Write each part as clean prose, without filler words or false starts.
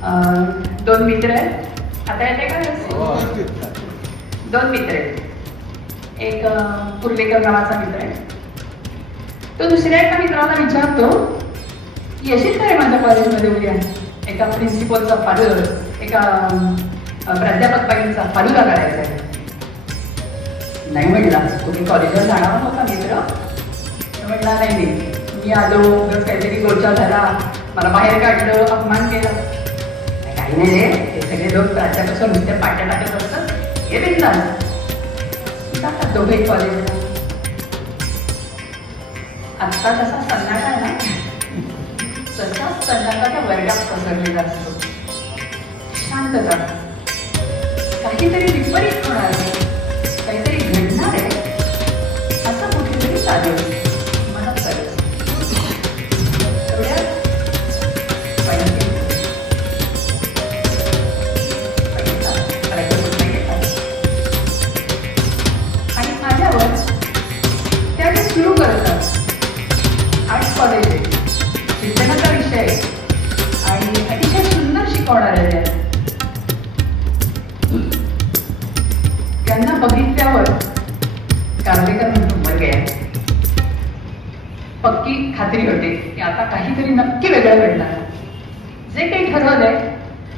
दोन मित्र आहेत. आता येते का? दोन मित्र आहेत. एक पुर्लेकर नावाचा मित्र आहे. तो दुसऱ्या एका मित्राला विचारतो, येशील काय माझ्या कॉलेजमध्ये उद्या? एका प्रिन्सिपलचा फालुदा, एका प्राध्यापक बाईंचा फालुदा करायचा आहे. नाही म्हटला, तुम्ही कॉलेजवर जाणार नव्हता मित्र? म्हटला नाही, मी आलो, काहीतरी गोचा झाला, मला बाहेर काढलं, अपमान केला. काही नाही रे, हे सगळे लोक प्राध्यापक नुसत्या पाट्या टाकत असतात, हे बिनधास्त जातात दोघे कॉलेजला. आत्ता तसा सन्नाटा आहे ना, तसाच सन्नाटा त्या वर्गात पसरलेला असतो. शांतता. काहीतरी विपरीत होणार आहे, काहीतरी घडणार आहे, असं कुठेतरी साधे मनात चालू. एवढ्या आणि आल्यावर त्या ते सुरू करतात. आर्ट्स कॉलेज आहे, शिक्षणाचा विषय आहे आणि अतिशय सुंदर शिकवणार आहे. त्यांना बघितल्यावर कारलेकर म्हणतो, मर गया. पक्की खात्री होते की आता काहीतरी नक्की वेगळं घडणार. जे काही ठरवलंय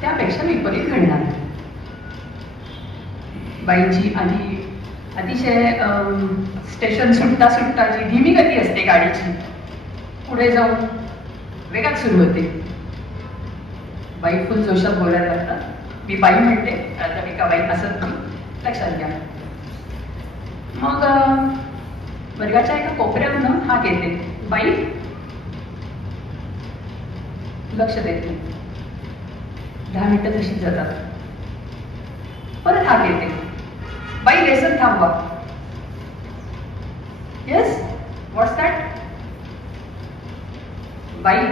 त्यापेक्षा विपरीत घडणार. बाईंची आधी अतिशय स्टेशन सुटता सुटता जी धीमी गती असते गाडीची, पुढे जाऊन वेगात सुरू होते. बाई फुल जोशात बोलायला लागतात. मी बाई म्हणते, प्राध्यापिका बाई असं तुम्ही लक्षात घ्या. मग वर्गाच्या एका कोपऱ्यावरून हाक येते, बाई. लक्ष देत नाही. 10 मिनिटं तशीच जातात. परत हाक येते, बाई लेसन थांबवा. Yes, what's that? बाई,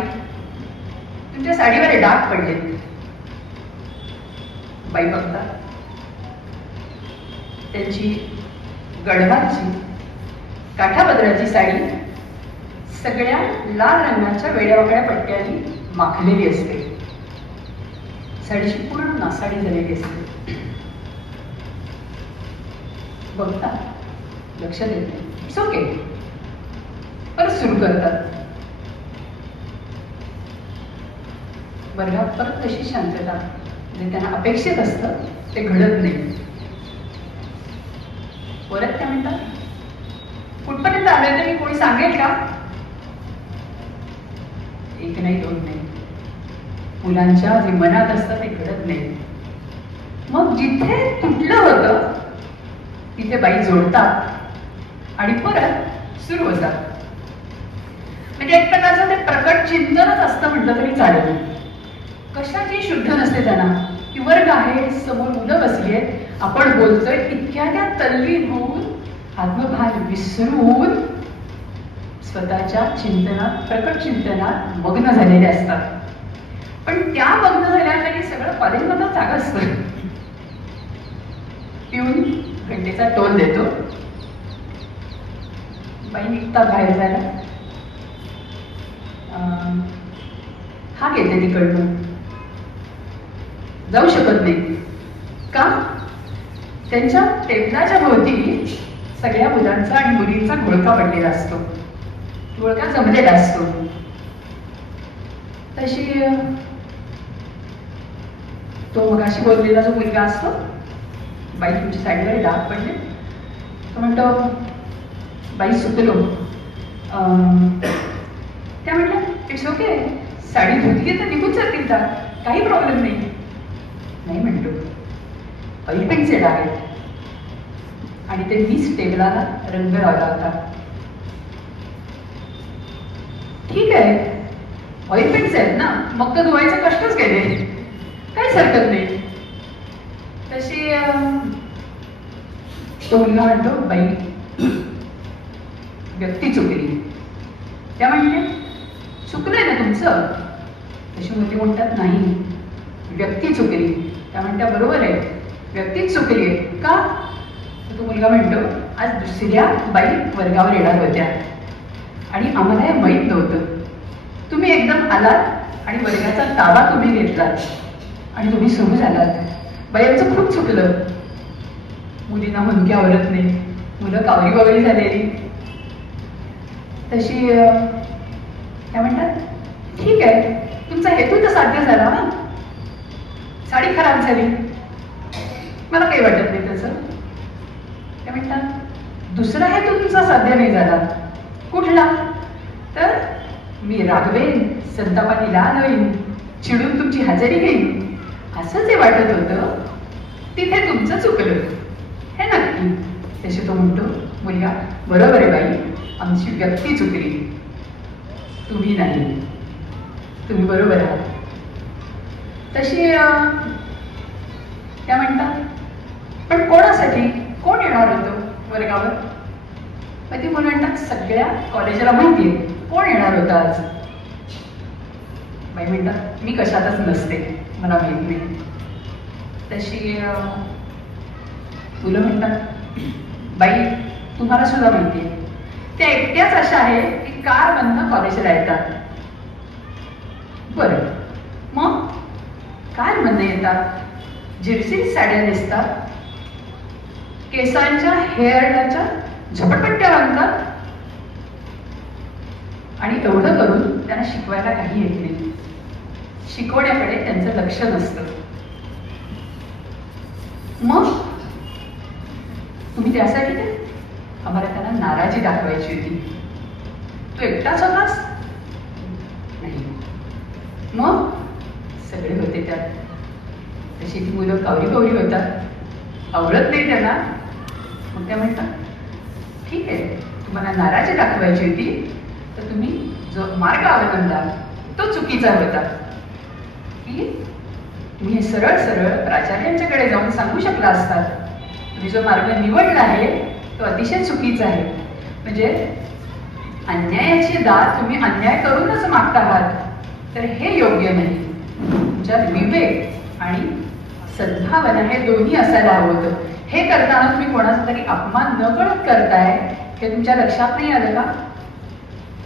तुमच्या साडीवर डाग पडले. बाई बघता, त्यांची गडवालची काठापदराची साडी सगळ्या लाल रंगाच्या वेड्यावाकड्या पट्ट्यांनी माखलेली असते. साडीची पूर्ण नासाडी झालेली असते. बघता, लक्ष देत नाही. It's okay. परत सुरू करतात. वर्गात परत तशी शांतता. जे त्यांना अपेक्षित असतं ते घडत नाही. परत त्या म्हणतात, कुठपर्यंत आलोय तरी कोणी सांगेल का? एक नाही, दोन नाही. मुलांच्या जे मनात असतं ते घडत नाही. मग जिथे तुटलं होतं तिथे बाई जोडतात आणि परत सुरू होतात. म्हणजे एक प्रकारचं ते प्रकट चिंतनच असतं म्हटलं तरी चालेल. कशाची शुद्ध नसते त्यांना. की वर्ग आहे, समोर मुलं बसली आहेत, आपण बोलतोय, इतक्या त्या तल्लीन होऊन आत्मभान विसरून स्वतःच्या चिंतनात, प्रकट चिंतनात मग्न झालेले असतात. पण त्या मग्न झाल्यानंतर सगळं कॉलेजमधलं जागा असतं. पिऊन घंटेचा टोल देतो. बाई निघतात बाहेर जायला. हा घेते तिकडनं. जाऊ शकत नाही. का? त्यांच्या टेबलाच्या भोवती सगळ्या मुलांचा आणि मुलींचा घोळका पडलेला असतो. घोळका जमलेला असतो. तशी तो मगाशी बोललेला जो मुलगा असतो, बाई तुमची साडीवर डाग पडले. तो म्हणतो, बाई सुटलो. त्या म्हटलं, इट्स ओके, साडी धुतली तर निघून जातील का, काही प्रॉब्लेम नाही. नाही म्हणतो, ऑइल पेंटचे डाग आहेत आणि ते मीच टेबलाला रंग लावला होता. ठीक आहे, ऑइल पेंटचे आहेत ना, मग तर धुवायचे कष्टच केले, काहीच हरकत नाही. तशी तो मुलगा म्हणतो, बाई व्यक्ती चुकली. त्या म्हणले, चुकलंय ना तुमचं? तशी मुलगी म्हणतात, नाही, व्यक्ती चुकली. त्या म्हणत्या, बरोबर आहे, व्यक्तीच चुकली आहे. का? तो मुलगा म्हणतो, आज दुसऱ्या बाई वर्गावर येणार होत्या आणि आम्हाला हे माहीत नव्हतं. तुम्ही एकदम आलात आणि वर्गाचा ताबा तुम्ही घेतलात. आणि तुम्ही सुरू झालात. बाई आमचं खूप चुकलं. मुलींना हुंदकी आवडत नाही, मुलं कावरी बावरी झालेली. तशी काय म्हणतात, ठीक आहे, तुमचा हेतू तर साध्य झाला ना. साडी खराब झाली, मला काही वाटत नाही तसं. काय म्हणतात, दुसरा हेतू तुमचा साध्य नाही झाला. कुठला? तर मी रागवेन, संतापाने लाल होईन, चिडून तुमची हजेरी घेईन, असं जे वाटत होतं तिथे तुमचं चुकलं हे नक्की. तसे तो म्हणतो, मुलगा बरोबर आहे बाई, आमची व्यक्ती चुकली, तुम्ही नाही, तुम्ही बरोबर आहात. तशी त्या म्हणतात, पण कोणासाठी, कोण येणार होतं वर्गावर? मग ती मुलं म्हणतात, सगळ्या कॉलेजला माहिती आहे कोण येणार होतं आज. बाई म्हणतात, मी कशातच नसते, मला माहिती नाही. तशी मुलं म्हणतात, बाई तुम्हाला सुद्धा माहिती आहे, त्या एकट्याच अशा आहे की कारमधनं कॉलेजला येतात. बरं, मग कारमधनं येतात, जिरसीत साड्या नेसतात, केसांच्या हेअरच्या झपटपट्ट्या बांधतात, आणि एवढं करून त्यांना शिकवायला काही येत नाही. शिकवण्याकडे त्यांचं लक्ष नसतं. मग तुम्ही त्यासाठी ते आम्हाला त्यांना नाराजी दाखवायची होती. तू एकटाच होतास? नाही, मग सगळे होते त्यात. तशी ती मुलं कावरी कावरी होतात, आवडत नाही त्यांना. मग त्या म्हणतात, ठीक आहे, तुम्हाला नाराजी दाखवायची होती तर तुम्ही जो मार्ग अवलंबला तो चुकीचा होता. की तुम्ही हे सरळ सरळ प्राचार्यांच्याकडे जाऊन सांगू शकला असतात, तुम्ही जो मार्ग निवडला आहे तो अतिशय चुकीचा आहे. म्हणजे अन्यायाची दाद तुम्ही अन्याय करूनच मागता आहात, तर हे योग्य नाही. तुमच्यात विवेक आणि सद्भावना हे दोन्ही असायला हवं होतं. हे करताना तुम्ही कोणाचा तरी अपमान न कळत करताय हे तुमच्या लक्षात नाही आलं का?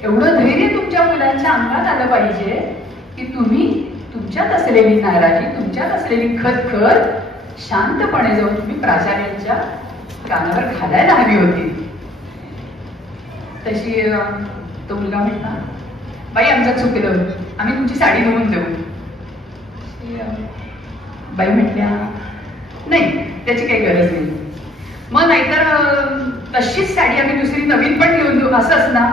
एवढं धैर्य तुमच्या मुलांच्या अंगात आलं पाहिजे की तुम्ही तुमच्यात असलेली नाराजी, तुमच्यात असलेली खतखत शांतपणे जाऊन तुम्ही प्राचार्यांच्या कानावर घालायला हवी होती. तशी तो मुलगा म्हटला, बाई आमचं चुकलं, आम्ही तुमची साडी धुवून देऊ. बाई म्हटल्या, नाही, त्याची काही गरज नाही. मग नाहीतर तशीच साडी आम्ही दुसरी नवीन पण घेऊन देऊ, असंच ना?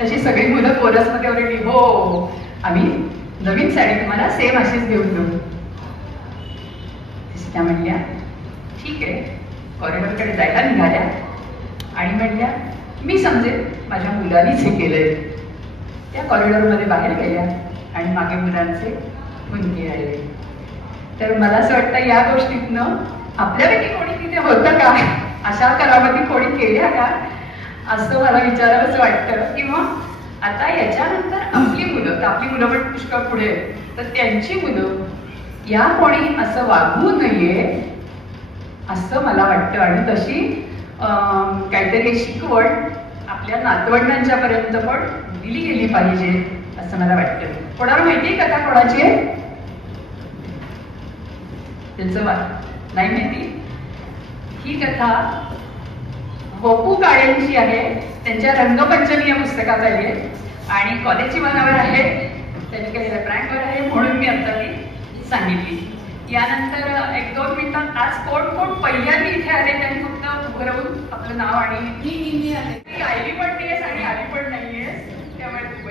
तशी सगळी मुलं कोरसमध्ये ओरडली, हो, आम्ही नवीन साडी तुम्हाला सेम अशीच घेऊन देऊ. त्या म्हणल्या, ठीक आहे. कॉरिडॉरकडे जायला निघाल्या आणि म्हणल्या, मी समजेल माझ्या मुलांनीच हे केलंय. त्या कॉरिडॉरमध्ये बाहेर गेल्या आणि मागे मुलांचे मुंडके आले. तर मला असं वाटतं या गोष्टीतनं आपल्यापैकी कोणी तिथे होतं का, अशा करामती कोणी केल्या का, असं मला विचारावंच वाटतं. किंवा आता याच्यानंतर आपली मुलं, तर आपली मुलं पण पुष्कळ पुढे, तर त्यांची मुलं या कोणी असं वागू नये असं मला वाटतं. आणि तशी काहीतरी शिकवण आपल्या नातवंडांच्या पर्यंत पण दिली गेली पाहिजे असं मला वाटतं. कोणाला माहितीये कथा कोणाची आहे? त्यांचं नाही माहिती. ही कथा गोपू काळेंची आहे. त्यांच्या रंगपंचमी या पुस्तकात आली आहे आणि कॉलेजची मनावर आहे, त्यांनी केलेल्या ब्रँडवर आहे, म्हणून मी आता ती सांगितली. यानंतर 1-2 मिनिटात आज कोण कोण पहिल्यांदा इथे आले त्यांनी फक्त उभं राहून आपलं नाव आणि आयली पण नाहीयेस आणि आली पण नाहीयेस, त्यामुळे तू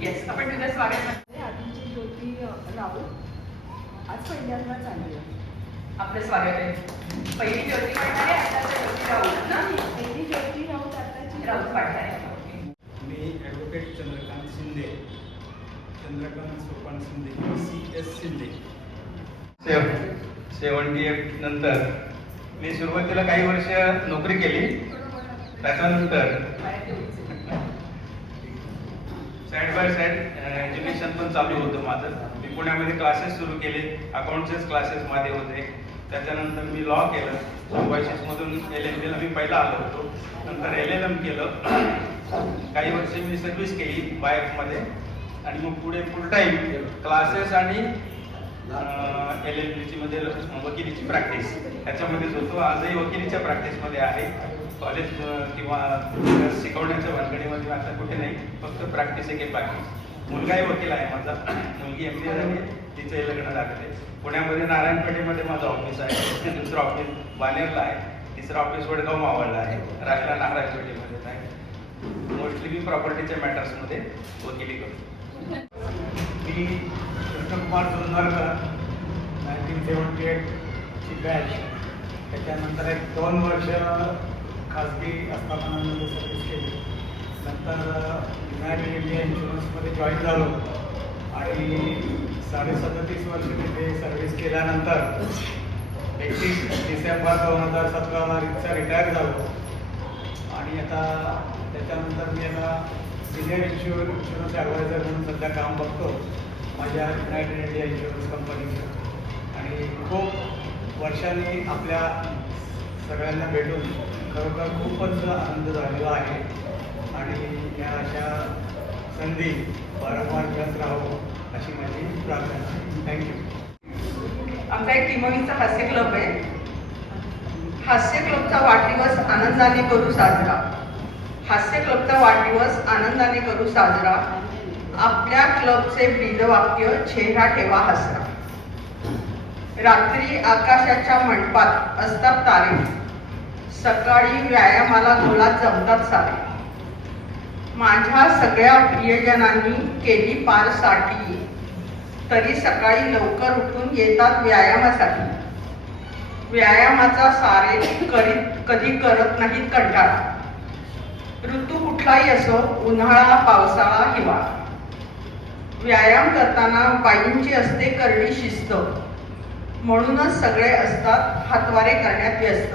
येस, आपण तुझं स्वागत करते. आधीची ज्योती राऊत आज पहिल्यांदाच आली आहे. आपलं स्वागत आहे. पहिली ज्योती पाठारे, आताच्या ज्योती राऊत ना? पहिली ज्योती राऊत, आताची राऊत पाठारे. मी ॲडव्होकेट चंद्रकांत शिंदे, चंद्रकांत सोपान शिंदे, CS शिंदे. 78 नंतर मी सुरुवातीला काही वर्ष नोकरी केली. त्याच्यानंतर साईड बाय साईड एज्युकेशन पण चालू होतं माझं. मी पुण्यामध्ये क्लासेस सुरू केले, अकाउंटचेच क्लासेस माझे होते. त्याच्यानंतर मी लॉ केलं. सिम्बायोसिसमधून LLB ला मी पहिला आलो होतो. नंतर LLM केलं. काही वर्ष मी सर्व्हिस केली बायफमध्ये आणि मग पुढे फुल टाईम क्लासेस आणि LLB मध्ये वकिलीची प्रॅक्टिस ह्याच्यामध्येच होतो. आजही वकिलीच्या प्रॅक्टिसमध्ये आहे. कॉलेज किंवा शिकवण्याच्या भानगडीमध्ये आता कुठे नाही, फक्त प्रॅक्टिस आहे की प्रॅक्टिस. मुलगाही वकील आहे माझा. मुलगी MBA झाली, तिचंही लग्न झालं आहे. पुण्यामध्ये नारायणपेठेमध्ये माझं ऑफिस आहे. दुसरं ऑफिस बानेरला आहे. तिसरं ऑफिस वडगाव मावळला आहे. राहायला नारायणपेठेमध्येच आहे. मोस्टली मी प्रॉपर्टीच्या मॅटर्समध्ये वकिली करतो. मी कृष्णकुमार जुन्नरकर 1978 ची बॅच. त्याच्यानंतर एक 2 वर्ष खाजगी आस्थापनांमध्ये सर्व्हिस केली. नंतर युनायटेड इंडिया इन्शुरन्समध्ये जॉईन झालो आणि 37.5 वर्ष तिथे सर्व्हिस केल्यानंतर 31 डिसेंबर 2017ला रिटायर झालो. आणि आता त्याच्यानंतर मी आता सिनियर इन्शुरन्स ॲडवायझर म्हणून सध्या काम बघतो माझ्या युनायटेड इंडिया इन्शुरन्स कंपनीचं. आणि खूप वर्षांनी आपल्या सगळ्यांना भेटून खरोखर खूपच आनंद झालेला आहे. आणि या अशा संधी वारंवार मिळत राहावं अशी माझी प्रार्थना. थँक्यू. आमचा एक टिमोनीचा हास्य क्लब आहे. हास्य क्लबचा वाढदिवस आनंदाने करू साजरा. हास्य क्लबचा वाढदिवस आनंदाने करू साजरा. आपल्या क्लबचे ब्रीदवाक्य चेहरा ठेवा हसरा. रात्री आकाशाच्या मंडपात असतात तारे. सकाळी व्यायामाला गोलात जमतात सारे. माझ्या सगळ्या प्रियजनांनी केली पार साठी. तरी सकाळी लवकर उठून येतात व्यायामासाठी. व्यायामाचा सारे कधी करत नाहीत कंटाळा. ऋतू कुठलाही असो, उन्हाळा पावसाळा हिवाळा. व्यायाम करताना बाईंची असते करडी शिस्त. म्हणूनच सगळे असतात हातवारे करण्यात व्यस्त.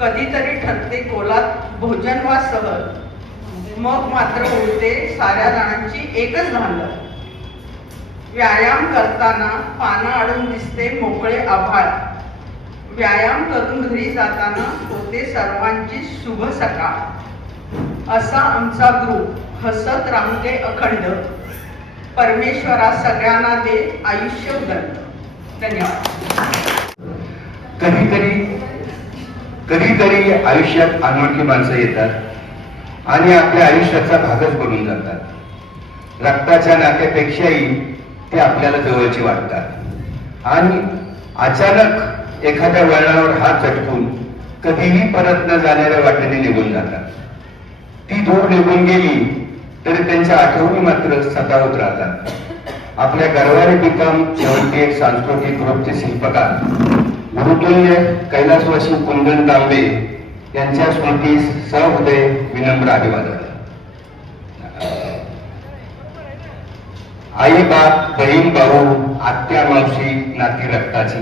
कधीतरी ठरते गोलात भोजन वा सहल. मग मात्र उरते साऱ्या जणांची एकच धांदल. व्यायाम करताना पानं आडून दिसते मोकळे आभाळ. व्यायाम करून घरी जाताना होते सर्वांची शुभ सकाळ. असा आमचा ग्रुप हसत राहू दे अखंड. परमेश्वरा सगळ्यांना दे आयुष्य उदंड. धन्यवाद. कधीतरी आयुष्यात अनोळखी माणसं येतात आणि आपल्या आयुष्याचा भागच बनून जातात. रक्ताच्या नात्यापेक्षाही ते आपल्याला जवळची वाटतात आणि अचानक एखाद्या वळणावर हात चटकून कधीही परत न जाणाऱ्या वाटेने निघून जातात. ती दूर निघून गेली तरी त्यांच्या आठवणी मात्र सतावत राहतात. आपल्या गर्वाने पिकाम शेवटी एक सांस्कृतिक ग्रुपचे शिल्पकार गुरुतुल्य कैलासवासी कुंदन तांबे यांच्या स्मृतीस सहृदय विनम्र अभिवादन. आई बाप बहीण भाऊ आत्या मावशी नाती रक्ताची.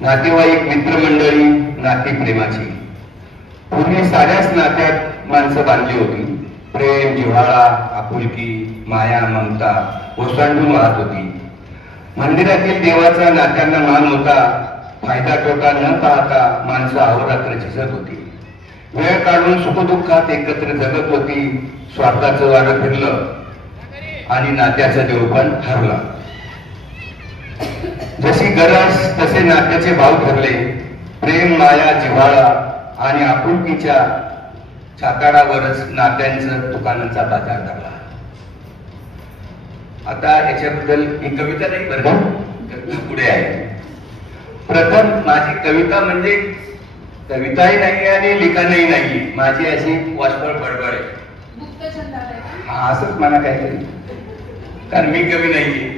नातेवाईक मित्रमंडळी नाती प्रेमाची. पूर्वी साऱ्याच नात्यात माणसं बांधली होती. प्रेम जिव्हाळा आपुलकी माया ममता ओसंडून वाहत होती. मंदिरातील देवाचा नात्यांना मान होता. फायदा तोटा न पाहता माणसं अहोरात्र झिजत होती. वेळ काढून सुखदुःखात एकत्र जगत होती. स्वार्थाचं वारं फिरलं आणि नात्याचा देव पण हरला. जशी गरज तसे नात्याचे भाव ठरले. प्रेम माया जिव्हाळा आणि आपुलकीच्या छाताडावरच नात्यांचं दुकानाचा बाजार लागला. आता याच्याबद्दल ही कविता नाही बरं पुढे आहे. प्रथम माझी कविता म्हणजे कविताही नाही आणि लिखाणही नाही. माझी अशी वाचपळ बडबड आहे. हा असंच म्हणा काहीतरी, कारण मी कवी नाहीये.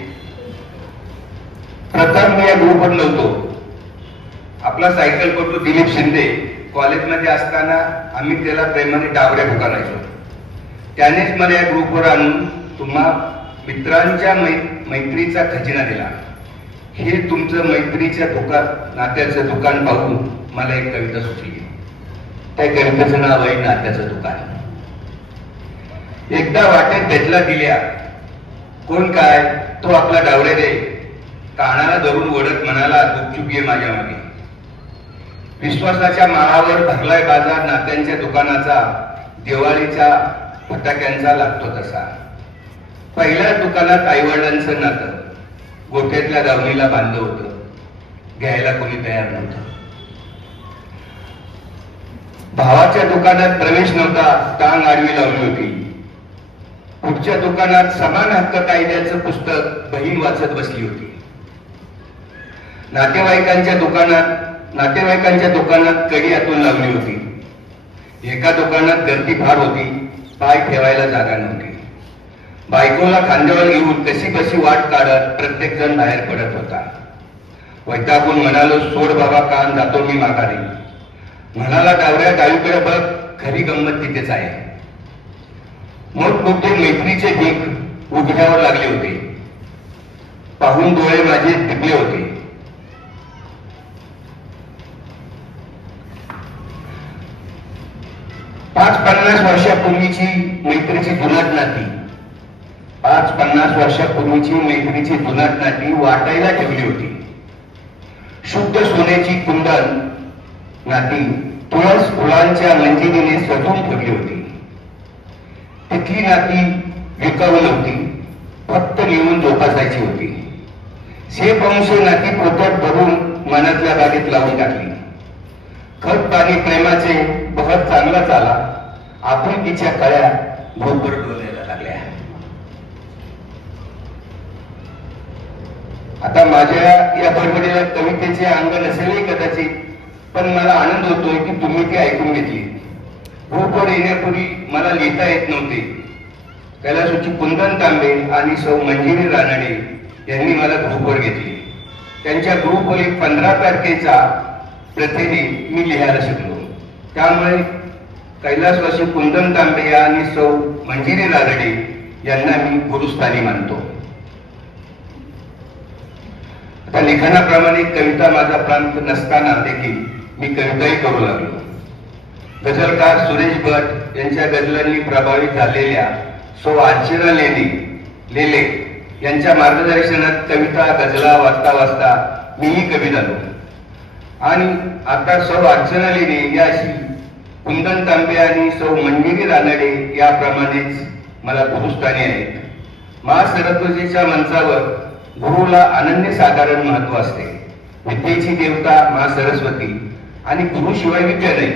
प्रथम मी या ग्रुपवर नव्हतो. आपला सायकलपटू दिलीप शिंदे कॉलेजमध्ये असताना आम्ही त्याला प्रेमाने डावऱ्या पुकारायचो. त्यानेच मला या ग्रुपवर आणून तुम्हा मित्रांच्या मैत्रीचा खजिना दिला. हे तुमचं मैत्रीच्या नात्याचं दुकान पाहून मला एक कविता सुचली. त्या कवितेचं नाव आहे नात्याचं दुकान. एकदा वाटेत भेटला दिल्या कोण काय तो आपला डावरे दे. कानाला धरून ओढत म्हणाला, गुपचूप ये माझ्या मागे. विश्वासाच्या माळावर भरलाय बाजार नात्यांच्या दुकानाचा, दिवाळीच्या फटाक्यांचा लागतो तसा. पहिल्या दुकानात आईवडिलांचं नातं गोठ्यातल्या दावणीला बांधलं होतं, घ्यायला कोणी तयार नव्हतं. भावाच्या दुकानात प्रवेश नव्हता, टांग आडवी लावली होती. पुढच्या दुकानात समान हक्क कायद्याचं पुस्तक बहीण वाचत बसली होती. नातेवाईकांच्या दुकानात कडी आतून लावली होती. एका दुकानात गर्दी फार होती, पाय ठेवायला जागा नव्हती. बायकोला खांद्यावर घेऊन कशी बशी वाट काढत प्रत्येक जण बाहेर पडत होता. वैतागून म्हणालो, सोड बाबा कान, जातो मी माघारी. म्हणाला, डावीकडे बघ, खरी गंमत तिथेच आहे. मोठमोठे मैत्रीचे ढीक उघड्यावर लागले होते. पाहून डोळे माझे दिपले होते. पाच 50 वर्षापूर्वीची मैत्रीची जुनाट नाती, 50 वर्षापूर्वीची मैत्रीची जुनाट नाती वाटायला ठेवली होती. शुद्ध सोन्याची कुंदन नाती तुळस फुलांच्या मंजिरीने सजवून ठेवली होती. तिथली नाती विकाऊ नव्हती, फक्त लिहून जोपासायची होती. शेप अंश नाती पोटात भरून मनातल्या बागेत लावून टाकली. खत पाणी प्रेमाचे बहर चांगलाच आला. आपुलकीच्या कळ्या भोपर डोलायला लागल्या. आता माझ्या या बडबडीला कवितेचे अंग नसेलही कदाचित, पण मला आनंद होतोय की तुम्ही ती ऐकून घेतली. भूपड येण्यापूर्वी मला लिहिता येत नव्हते. कैलासची कुंदन तांबे आणि सौ मंजिरी रानडे यांनी मला ग्रुपवर घेतली. त्यांच्या ग्रुपवर 15 तारखेचा प्रथेने मी लिहायला शिकलो. त्यामुळे कैलासवासी कुंदन तांबे आणि सौ मंजिरी रानडे यांना मी गुरुस्थानी मानतो. आता लिखाणाप्रमाणे कविता माझा प्रांत नसताना देखील मी कविताही करू लागलो. गझलकार सुरेश भट यांच्या गझलांनी प्रभावित झालेल्या सौ अर्चना लेले यांच्या मार्गदर्शनात कविता गझला वाचता वाचता मीही कवी झालो. आणि आता सौ अर्चना लेणे या अशी कुंदन तांबे आणि सौ मंजिरी रानडे याप्रमाणेच मला गुरुस्थानी आहेत. महासरस्वतीच्या मंचावर गुरुला अनन्य साधारण महत्व असते. विद्येची देवता महासरस्वती आणि गुरुशिवाय विद्या नाही.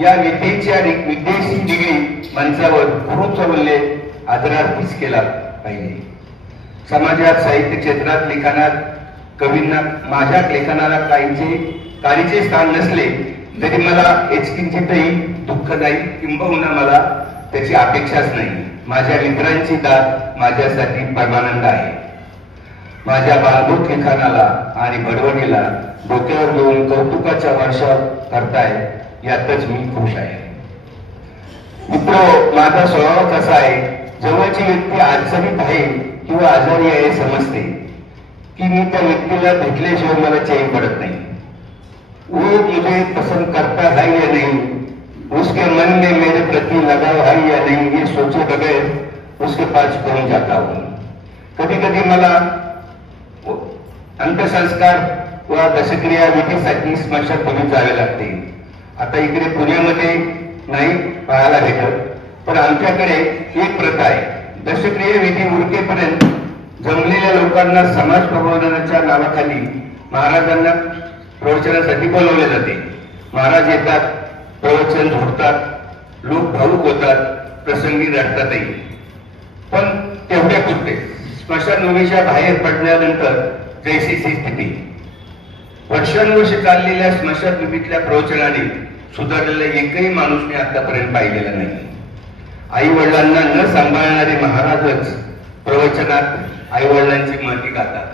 या विद्येची डिग्री मंचावर गुरुचा उल्लेख आदरार्थीच केला पाहिजे. समाजात, साहित्य क्षेत्रात, लिखाणात कवींना माझ्या लेखनाला काहीचे स्थान नसले तरी मला किंचितही दुःख नाही, किंबहुना मला त्याची अपेक्षाच नाही. माझ्या मित्रांची दाद माझ्यासाठी परमानंद आहे. माझ्या बाळगूत लिखाणाला आणि बडवणीला डोक्यावर घेऊन कौतुकाच्या वर्षा करताय यातच मी खुश आहे. मित्र, माझा स्वभाव कसा आहे, जवळची व्यक्ती आजारीत आहे किंवा आजारी आहे समजते की मी त्या व्यक्तीला भेटल्याशिवाय मला चैन पडत नाही. वो मुझे पसंद करता है या नहीं, उसके मन में मेरे प्रति लगाव है या नहीं, ये सोचे बगैर उसके पास पहुंच जाता हूं. कधी कधी मला अंत्यसंस्कार व दशक्रिया विधीसाठी स्मशानभूमीत जावे लागते. आता इकडे पुण्यामध्ये नाही पाहायला भेटत, पण आमच्याकडे एक प्रथा आहे. दशक्रिया विधी उरकेपर्यंत जमलेल्या लोकांना समाज प्रबोधनाच्या नावाखाली महाराजांना प्रवचनासाठी बोलवले जाते. महाराज येतात, प्रवचन झोडतात, लोक भावुक होतात, प्रसंगी रडतातही. पण तेवढ्या पुरते. स्मशानभूमीच्या बाहेर पडल्यानंतर जैसीची स्थिती. वर्षानुवर्ष चाललेल्या स्मशानभूमीतल्या प्रवचनाने सुधारलेला एकही माणूस मी आतापर्यंत पाहिलेला नाही. आई वडिलांना न सांभाळणारे महाराजच प्रवचनात आई वडिलांची महती गातात.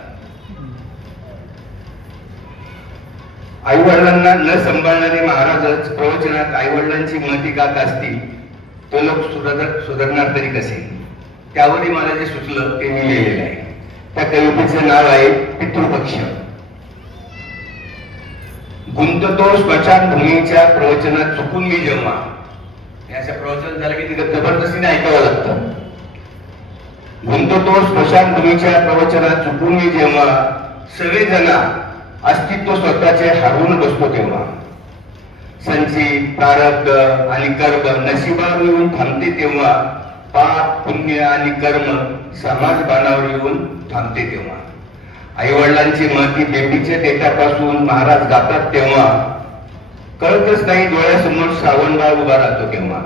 आई वडिलांना न सांभाळणारे महाराजच प्रवचनात आई वडिलांची महती गात असतील, तो लोक सुधारणार तरी कसे. त्यावरही मला जे सुचलं ते मी लिहिलेलं आहे. त्या कवितेचं नाव आहे पितृपक्ष. गुंततो स्मशानभूमीच्या प्रवचनात चुकून मी जेव्हा. याचं प्रवचन झालं की तिथं जबरदस्तीने ऐकावं लागतं. गुंततो स्मशानभूमीच्या प्रवचनात चुकून मी जेव्हा, सगळेजण अस्तित्व स्वतःचे हरवून बसतो तेव्हा संचित प्रारब्ध आणि कर्म नशिबावर येऊन थांबते तेव्हा पाप पुण्य आणि कर्म समाज बाणावर येऊन थांबते तेव्हा आई वडिलांची महती बेबीच्या देठापासून महाराज गातात तेव्हा कळतच नाही डोळ्यासमोर श्रावणबाळ उभा राहतो तेव्हा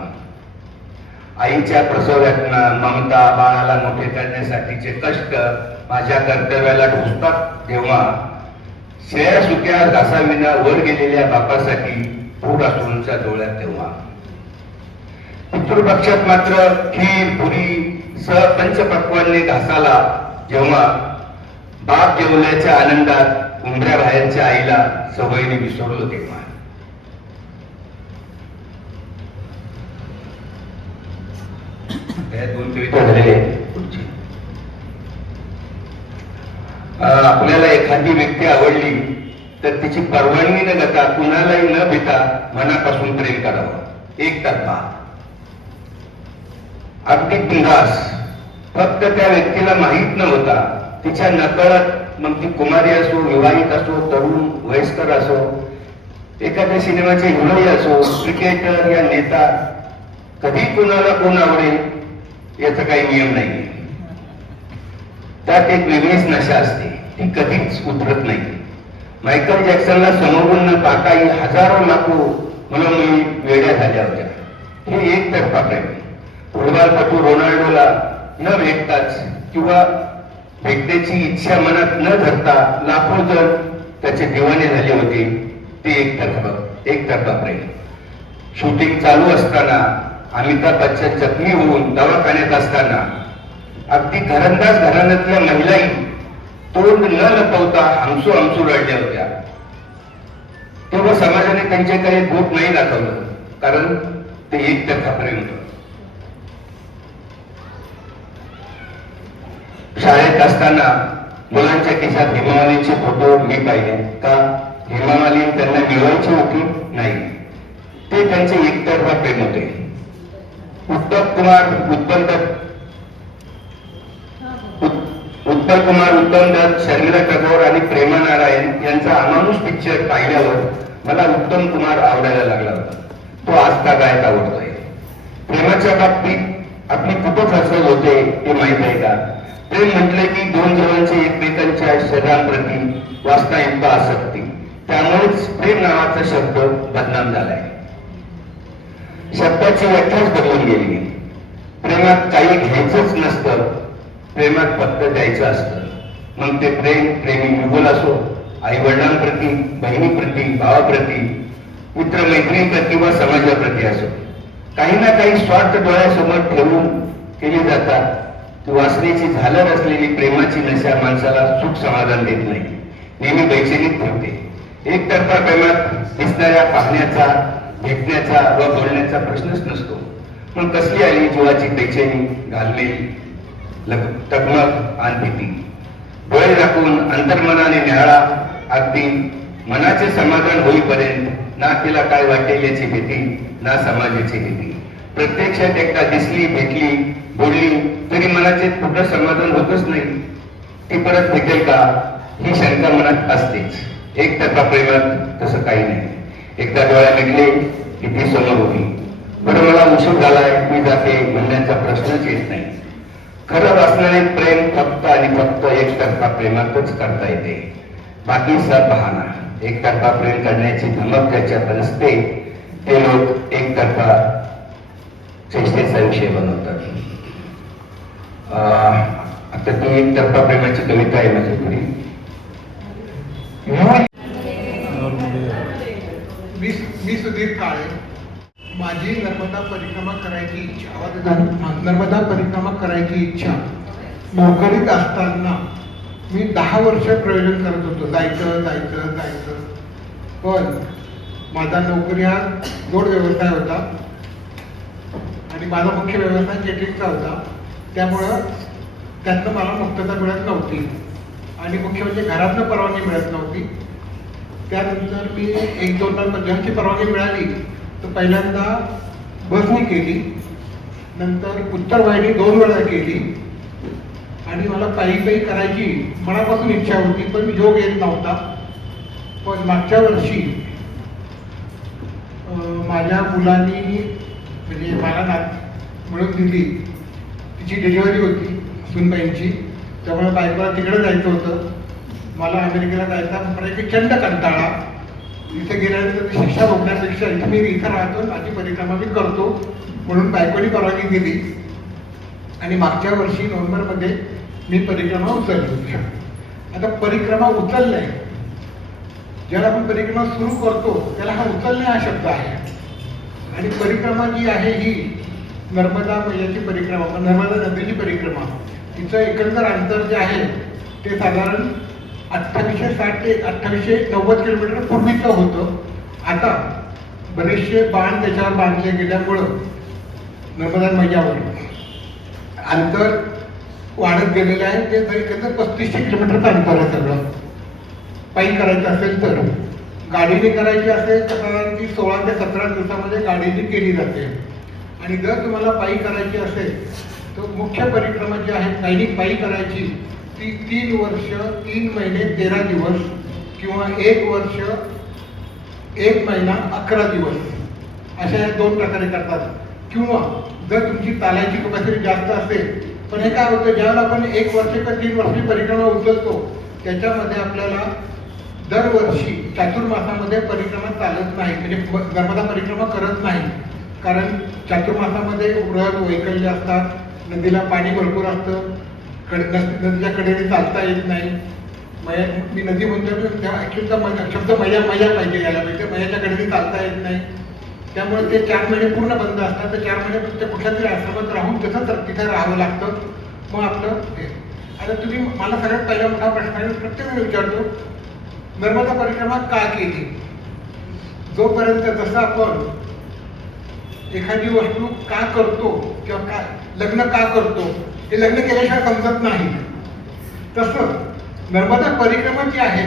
आईच्या प्रसव यातना ममता बाळाला मोठे करण्यासाठीचे कष्ट माझ्या कर्तव्याला ढोसतात तेव्हा शेळ्या सुक्या घासाविना वर गेलेल्या बापासाठी पूर असूनच्या डोळ्यात तेव्हा पितृपक्षात मात्र खीर पुरी सह पंचपक्वांनी घासाला जेव्हा बाप जेवल्याच्या आनंदात उंबऱ्या बाहेरच्या आईला सवयीने विसरलो तेव्हा या दोन कविता झालेल्या आहेत. आपल्याला एखादी व्यक्ती आवडली तर तिची परवानगी न घेता कुणालाही न भेटा मनापासून प्रेम करावं एकतर्फा अगदी बिनधास्त फक्त त्या व्यक्तीला माहीत न होता तिच्या नकळत मग ती कुमारी असो विवाहित असो तरुण वयस्कर असो एखाद्या सिनेमाचे हिरोई असो क्रिकेटर या नेता कधी कुणाला कोण आवडेल याचा काही नियम नाही त्यात एक वेगळीच नशा असते ती कधीच उतरत नाही मायकल जॅक्सनला समोरून न पाहताही हजारो लाखो मुलं वेड्या झाल्या होत्या हे एकतर्फा प्रेम फुटबॉलपटू रोनाल्डोला न भेटताच किंवा भेटण्याची इच्छा मनात न धरता लाखो जण त्याचे दिवाने झाले होते ते एकतर्फा प्रेम शूटिंग चालू असताना अमिताभ बच्चन जखमी होऊन दवाखान्यात असताना अगदी घरंदाज घराण्यातल्या महिलाही तोंड न लपवता हमसू हमसू रडल्या होत्या तेव्हा समाजाने त्यांच्याकडे बोट नाही दाखवलं कारण ते एकतर्फा प्रेम होतं शाळेत असताना मुलांच्या खिशात हेमामालींचे फोटो मी पाहिले का हेमामाली त्यांना मिळवायची होती नाही ते त्यांचे एकतर्फा प्रेम होते उत्तम कुमार उत्तम दत्त शर्मिला टगोर आणि प्रेमा नारायण यांचा अमानुष पिक्चर पाहिल्यावर मला उत्तम कुमार आवडायला लागला होता तो आज तागायत आवडतोय प्रेमाच्या बाबतीत आपली खूपच हसत होते ते माहित आहे का प्रेम म्हटले की दोन जणांचे एकमेकांच्या शरीरांप्रती वासनायुक्त आसक्ती त्यामुळेच प्रेम नावाचा शब्द बदनाम झालाय शब्दाची व्याख्याच बदलून गेली प्रेमात काही घ्यायचंच नसतं प्रेमात फक्त द्यायचं असतं मग ते प्रेमी युगल असो आई वडिलांप्रती बहिणीप्रती भावाप्रती मित्रमैत्रिणीप्रती व समाजाप्रती असो काही ना काही स्वार्थ डोळ्यासमोर ठेवून केली जातात ती वासनेची झालर असलेली प्रेमाची नशा माणसाला सुख समाधान देत नाही नेहमी बैचेनीत ठेवते एकतर्फा प्रेमात दिसणाऱ्या पाहण्याचा भेटण्याचा व बोलण्याचा प्रश्नच नसतो पण कसली आली जीवाची बेचैनी घालमेल तगमग आणि भीती डोळे राखून अंतर्मनाने न्याहाळा अगदी मनाचे समाधान होईपर्यंत ना तिला काय वाटेल याची भीती ना समाजाची भीती प्रत्यक्षात एकदा दिसली भेटली बोलली तरी मनाचे कुठं समाधान होतच नाही ती परत भेटेल का ही शंका मनात असतेच एकतर्फा प्रेमात तसं काही नाही एकदा डोळ्या मिटले की ती समोर होती बरं मला उशीर झालाय मी जाते म्हणण्याचा प्रश्नच येत नाही खरं असणारे प्रेम फक्त आणि फक्त एकतर्फा प्रेमातच करता येते बाकी सब बहाना एकतर्फा प्रेम करण्याची धमक ज्याच्यात असते ते लोक एकतर्फा चेष्टेचा विषय बनवतात आता ती एकतर्फा प्रेमाची कविता आहे माझी पुढे मी सुधीर काळे माझी नर्मदा परिक्रमा करायची इच्छा आवाज येतो? नर्मदा परिक्रमा करायची इच्छा नोकरीत असताना मी 10 वर्ष प्रयोजन करत होतो जायचं पण माझा नोकरी हा जोड व्यवसाय होता आणि माझा मुख्य व्यवसाय केटरिंगचा होता त्यामुळं त्यातनं मला मुक्तता मिळत नव्हती आणि मुख्य म्हणजे घरातनं परवानगी मिळत नव्हती त्यानंतर मी 1-2 तास मध्यंची परवानगी मिळाली तर पहिल्यांदा बसनी केली नंतर उत्तर वाहिनी 2 वेळा केली आणि आणि मला पायी पायी करायची मनापासून इच्छा होती, पण योग येत नव्हता. पण मागच्या वर्षी माझ्या मुलांनी म्हणजे मला नात मिळून दिली. तिची डिलिव्हरी होती सुनबाईंची, त्यामुळे बायकोला तिकडे जायचं होतं. मला अमेरिकेला जायचा प्रचंड कंटाळा. तिथे गेल्यानंतर शिक्षा भोगण्यापेक्षा मी इथं राहतो, माझी परिक्रमा मी करतो म्हणून बायकोनी परवानगी दिली. आणि मागच्या वर्षी नोव्हेंबरमध्ये मी परिक्रमा उचलली होती. आता परिक्रमा उचलणे, ज्याला आपण परिक्रमा सुरू करतो त्याला हा उचलणे हा शब्द आहे. आणि परिक्रमा जी आहे ही नर्मदा मैयाची परिक्रमा, नर्मदा नदीची परिक्रमा, तिचं एकंदर अंतर जे आहे ते साधारण 2860 ते 2890 किलोमीटर पूर्वीचं होतं. आता बरेचसे बांध त्याच्यावर बांधले गेल्यामुळं नर्मदा मैयावर अंतर वाढत गेलेलं आहे. ते एकंदर 3500 किलोमीटरचं अंतर आहे सगळं. पायी करायचं असेल तर, गाडीने करायची असेल तर साधारण ती 16 ते 17 दिवसामध्ये गाडीने केली जाते. आणि जर तुम्हाला पायी करायची असेल तर मुख्य परिक्रमा जी आहे दैनिक पायी करायची ती 3 वर्ष 3 महिने 13 दिवस किंवा 1 वर्ष 1 महिना 11 दिवस अशा या 2 प्रकारे करतात. किंवा जर तुमची चालायची कपॅसिटी जास्त असेल, पण हे काय होतं, ज्यावेळेला आपण 1 वर्ष का 3 वर्षी परिक्रमा उचलतो त्याच्यामध्ये आपल्याला दरवर्षी चातुर्मासामध्ये परिक्रमा चालत नाही, म्हणजे नर्मदा परिक्रमा करत नाही. कारण चातुर्मासामध्ये व्रत वैकल्य असतात, नदीला पाणी भरपूर असतं, नदीच्या कडेने चालता येत नाही. मी नदी म्हणतो शब्द मैया पाहिजे यायला पाहिजे, मैयाच्या कडेने चालता येत नाही. त्यामुळे ते 4 महिने पूर्ण बंद असतात. तर 4 महिने कुठल्या तरी आश्रमात राहून तसं तर तिथे राहावं लागतं. मग आपलं हे आता तुम्ही मला सगळ्यात पहिला मोठा प्रश्न आहे, प्रत्येक वेळी विचारतो, नर्मदा परिक्रमा का केली? जोपर्यंत जसं आपण एखादी वस्तू का करतो किंवा का लग्न का करतो हे लग्न केल्याशिवाय समजत नाही, तसं नर्मदा परिक्रमा जी आहे,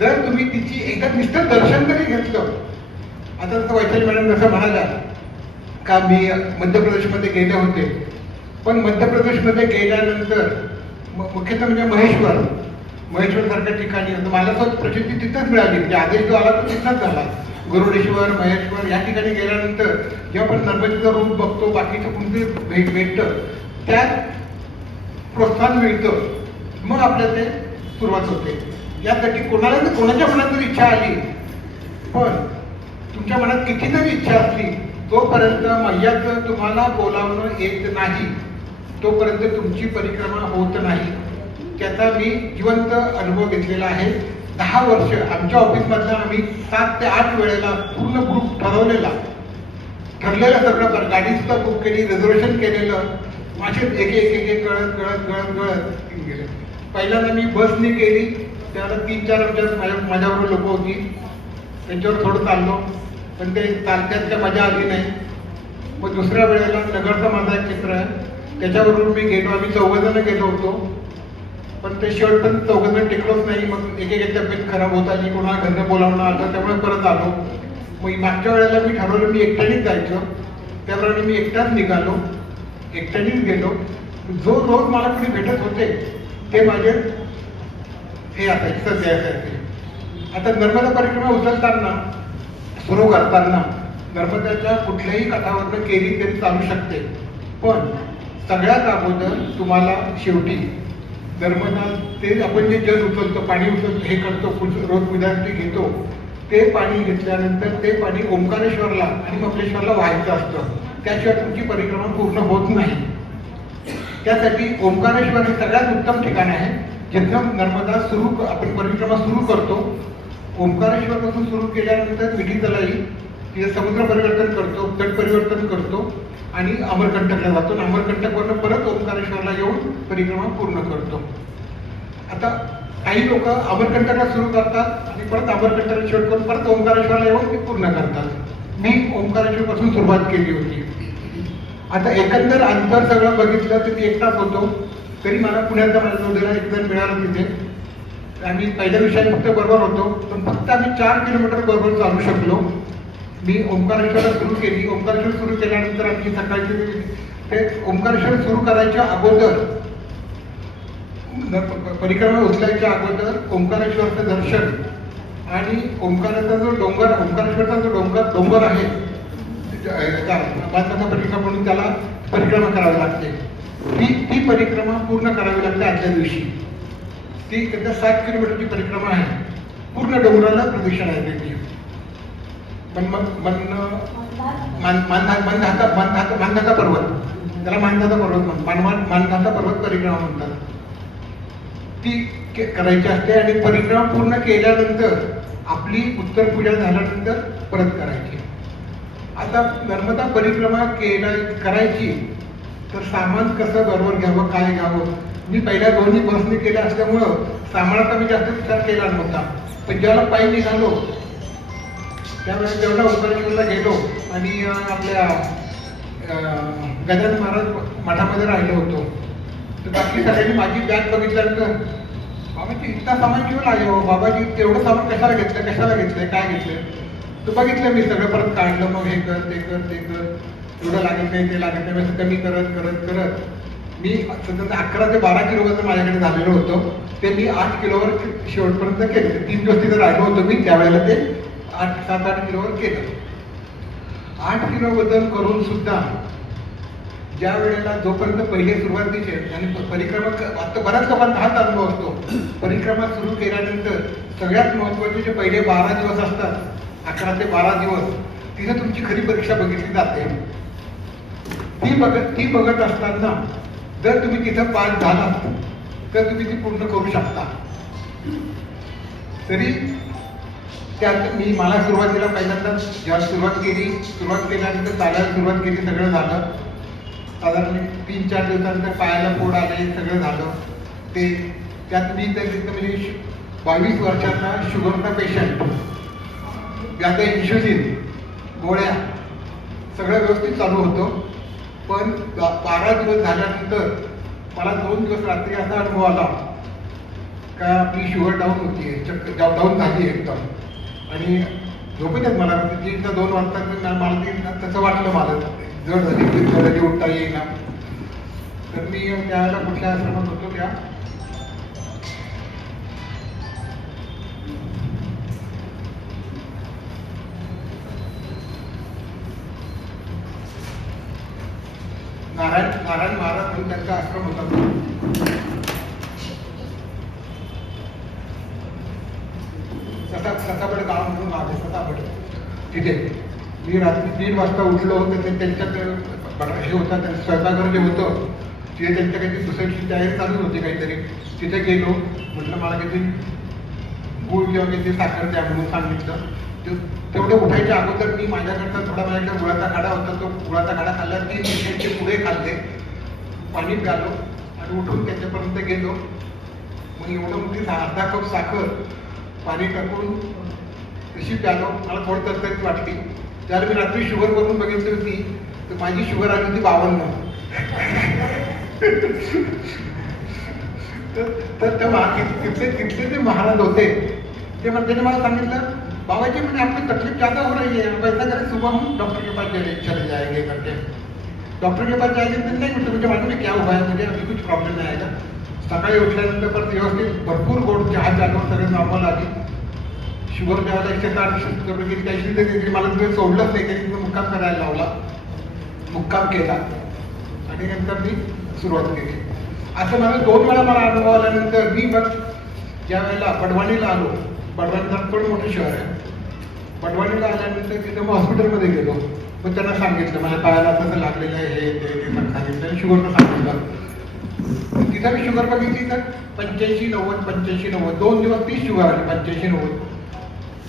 जर तुम्ही तिची एकदा नुसतं दर्शन जरी घेतलं, आता जसं वैशाली मॅडम जसं म्हणाल्या का मी मध्य प्रदेशमध्ये गेले होते, पण मध्य प्रदेशमध्ये गेल्यानंतर मुख्यतः म्हणजे महेश्वर सारख्या ठिकाणी मला स्वतः प्रसिद्धी तिथंच मिळाली. म्हणजे आदेश जो आला तो तिथंच झाला. गरुडेश्वर, महेश्वर या ठिकाणी गेल्यानंतर जेव्हा आपण नर्मदेचं रूप बघतो, बाकीचं कोणते भेटतं, त्यात प्रोत्साहन मिळतं, मग आपल्या ते सुरुवात होते. यासाठी कोणाच्या मनात जर इच्छा आली, पण तुमच्या मनात किती जरी इच्छा असली, तोपर्यंत मैयाचं तुम्हाला बोलावणं येत नाही, तोपर्यंत तुमची परिक्रमा होत नाही. त्याचा मी जिवंत अनुभव घेतलेला आहे. 10 वर्ष आमच्या ऑफिसमधला आम्ही 7 ते 8 वेळेला पूर्ण ग्रुप ठरलेलं सगळं गाडी सुद्धा बुक केली, रिझर्वेशन केलेलं, माझे एक गळत गेले. पहिल्यांदा मी बसने केली, त्याला 3-4 माझ्याबरोबर लोक होती, त्यांच्यावर थोडं चाललो, पण ते चालत्यात मजा आली नाही. मग दुसऱ्या वेळेला नगरचा माझा एक मित्र आहे, त्याच्याबरोबर मी गेलो. आम्ही 4 जण गेलो होतो, पण ते शेवट पण 4 जण टिकलोच नाही. मग एक तब्येत खराब होत आली, कोणाला घरनं बोलावणं आलं, त्यामुळे परत आलो. मग मागच्या वेळेला मी ठरवलं मी एकट्यानेच जायचं, त्याप्रमाणे मी एकटाच निघालो, एकट्यानेच गेलो. जो रोज मला कुणी भेटत होते ते माझे हे असायचे, सध्या असायचे. आता नर्मदा परिक्रमा उचलताना, सुरू करताना नर्मदाच्या कुठल्याही काठावरनं केली तरी चालू शकते, पण सगळ्यात अगोदर तुम्हाला शेवटी नर्मदा ते आपण जे जल उचलतो, पाणी उचलतो, हे करतो, रोज पूजासाठी घेतो, ते पाणी घेतल्यानंतर ते पाणी ओंकारेश्वरला आणि कपिलेश्वरला व्हायचं असतं. त्याशिवाय तुमची परिक्रमा पूर्ण होत नाही. त्यासाठी ओंकारेश्वर हे सगळ्यात उत्तम ठिकाण आहे, जिथं नर्मदा आपण परिक्रमा सुरू करतो. ओंकारेश्वरपासून सुरू केल्यानंतर मिठी तलाई, तिथे समुद्र परिवर्तन करतो, तट परिवर्तन करतो आणि अमरकंटकला जातो. अमरकंटकवरून परत ओंकारेश्वरला येऊन परिक्रमा पूर्ण करतो. आता काही लोक अमरकंटकला सुरू करतात आणि परत अमरकंटकला शेवट करून परत ओंकारेश्वरला येऊन ते पूर्ण करतात. मी ओंकारेश्वर पासून सुरुवात केली होती. आता एकंदर अंतर सगळं बघितलं तर मी एकटाच होतो, तरी मला पुण्याचा माझ्या जोडीला एक जण मिळाला तिथे. आम्ही पहिल्या विषयात फक्त बरोबर होतो, पण फक्त आम्ही 4 किलोमीटर बरोबर चालू शकलो. मी ओंकारेश्वरला सुरू केली. ओंकारेश्वर सुरू केल्यानंतर आमची सकाळची ते ओंकारेश्वर सुरू करायच्या अगोदर परिक्रमा उचलायच्या अगोदर ओंकारेश्वरचं दर्शन आणि ओंकाराचा जो ओंकारेश्वरचा जो डोंगर आहे मानकाचा परिक्रमा म्हणून त्याला परिक्रमा करावी लागते. ती परिक्रमा पूर्ण करावी लागते आदल्या दिवशी. ती 7 किलोमीटरची परिक्रमा आहे. पूर्ण डोंगराला प्रदक्षिणा आहे त्याची. मानधाता पर्वत, त्याला मानधाता पर्वत मानधाता पर्वत परिक्रमा म्हणतात. ती करायची असते आणि परिक्रमा पूर्ण केल्यानंतर आपली उत्तर पूजा झाल्यानंतर परत करायची. आता नर्मदा परिक्रमा करायची तर सामान कसं बरोबर घ्यावं, काय घ्यावं. मी पहिल्या दोन्ही बसने केल्या असल्यामुळं सामानाचा मी जास्त विचार केला नव्हता. पण ज्यावेळेला पायी निघालो त्यावेळेस जेवढा ओंकारेश्वरला गेलो आणि आपल्या गजानन महाराज मठामध्ये राहिलो होतो तर बाकी सगळ्यांनी माझी बॅग बघितल्यानंतर बाबाजी इतका सामान घेऊन आले हो, बाबाजी तेवढं सामान कशाला घेतलंय काय घेतलंय. तर बघितलं मी सगळं परत काढलं. मग हे कर ते कर एवढं लागत नाही ते लागत नाही असं कमी करत मी सध्या 11 ते 12 किलो वजन माझ्याकडे झालेलं होतं. ते मी 8 किलोवर शेवटपर्यंत केलं. 3 दिवस तिथे राहिलो होतो मी त्यावेळेला ते 7-8 किलोवर केलं. 8 किलो वजन करून सुद्धा ज्या वेळेला जोपर्यंत पहिले सुरुवातीचे आणि परिक्रमा आता बऱ्याच लोकांना हाच अनुभव असतो. परिक्रमा सुरू केल्यानंतर सगळ्यात महत्वाचे जे पहिले 12 दिवस असतात 11 ते 12 दिवस तिथे तुमची खरी परीक्षा बघितली जाते. ती बघत असताना जर तुम्ही तिथं पास झालात तर तुम्ही ती पूर्ण करू शकता. तरी त्यात मला सुरुवातीला पहिल्यांदा जेव्हा सुरुवात केल्यानंतर चालायला सुरुवात केली, सगळं झालं. साधारण 3-4 दिवसानंतर पायाला पोड आले, सगळं झालं. ते त्यात मी तिथं म्हणजे 22 वर्षाचा शुगरचा पेशंट, ज्याचा इन्शुलिन गोळ्या सगळं व्यवस्थित चालू होतं. पण 12 दिवस झाल्यानंतर मला 2 दिवस रात्री असा अनुभव आला का आपली शुगर डाऊन होतीये, डाऊन झाली एकदम. आणि झोपेतच मला 2 वाजता मला ते तसं वाटलं, मला जड झाली उठता येईना. तर मी त्यावेळेला कुठल्या आश्रमात होतो त्या नारायण महाराज म्हणून त्यांचा आश्रम होता. सताबड गाव म्हणून आहे, सताबड. तिथे मी रात्री 3 वाजता उठलो होतो. ते त्यांच्यात हे होता, त्यांचं स्वयंपाकघर जे होतं तिथे त्यांच्या काहीतरी दुसऱ्याची तयारी चालू होती काहीतरी. तिथे गेलो, म्हटलं मला काहीतरी गुळ किंवा काहीतरी साखर द्या म्हणून सांगितलं. तेवढं उठायच्या अगोदर मी माझ्याकडे गुळाचा काढा होता, तो गुळाचा काढा खाल्ला. 3 मिनिटांचे पुढे खाल्ले, पाणी प्यालो आणि उठून त्याच्यापर्यंत गेलो. मग एवढं मोठी अर्धा कप साखर पाणी टाकून तशी प्यालो. मला थोडं तरतरीत वाटली. त्याला मी रात्री शुगर करून बघितली होती तर माझी शुगर आली होती 52. तर तिथले जे महाराज होते ते म्हणजे मला सांगितलं, बाबाजी मैंने आपकी तकलीफ ज़्यादा हो रही है, वैसा करें सुबह हम डॉक्टर के पास चले जाएंगे करके. डॉक्टर के पास जाएंगे तो नहीं, मुझे मालूम है क्या हुआ है, मुझे अभी कुछ प्रॉब्लम नहीं आएगा. सकाळी उठल्यानंतर परत व्यवस्थित भरपूर गोड चहा चालू, सगळं नॉर्मल आली. शुगर ज्यावेळेला 160 गेली त्याची तरी मला तिथे सोडलंच नाही, तरी तिथं मुक्काम करायला लावला. मुक्काम केला आणि नंतर मी सुरुवात केली. असं मला 2 वेळा अनुभव आल्यानंतर मी मग ज्या वेळेला बडवाणीला आलो, बडवाणीला थोडं मोठं शहर आहे. बडवाणीला आल्यानंतर तिथं मग हॉस्पिटलमध्ये गेलो. मग त्यांना सांगितलं माझ्या पायाला तसं लागलेलं आहे, हे ते सांगितलं. शुगरचं सांगितलं. तिथं मी शुगर बघितली तर 85-90 2 दिवस 30 शुगर आली, 85-90.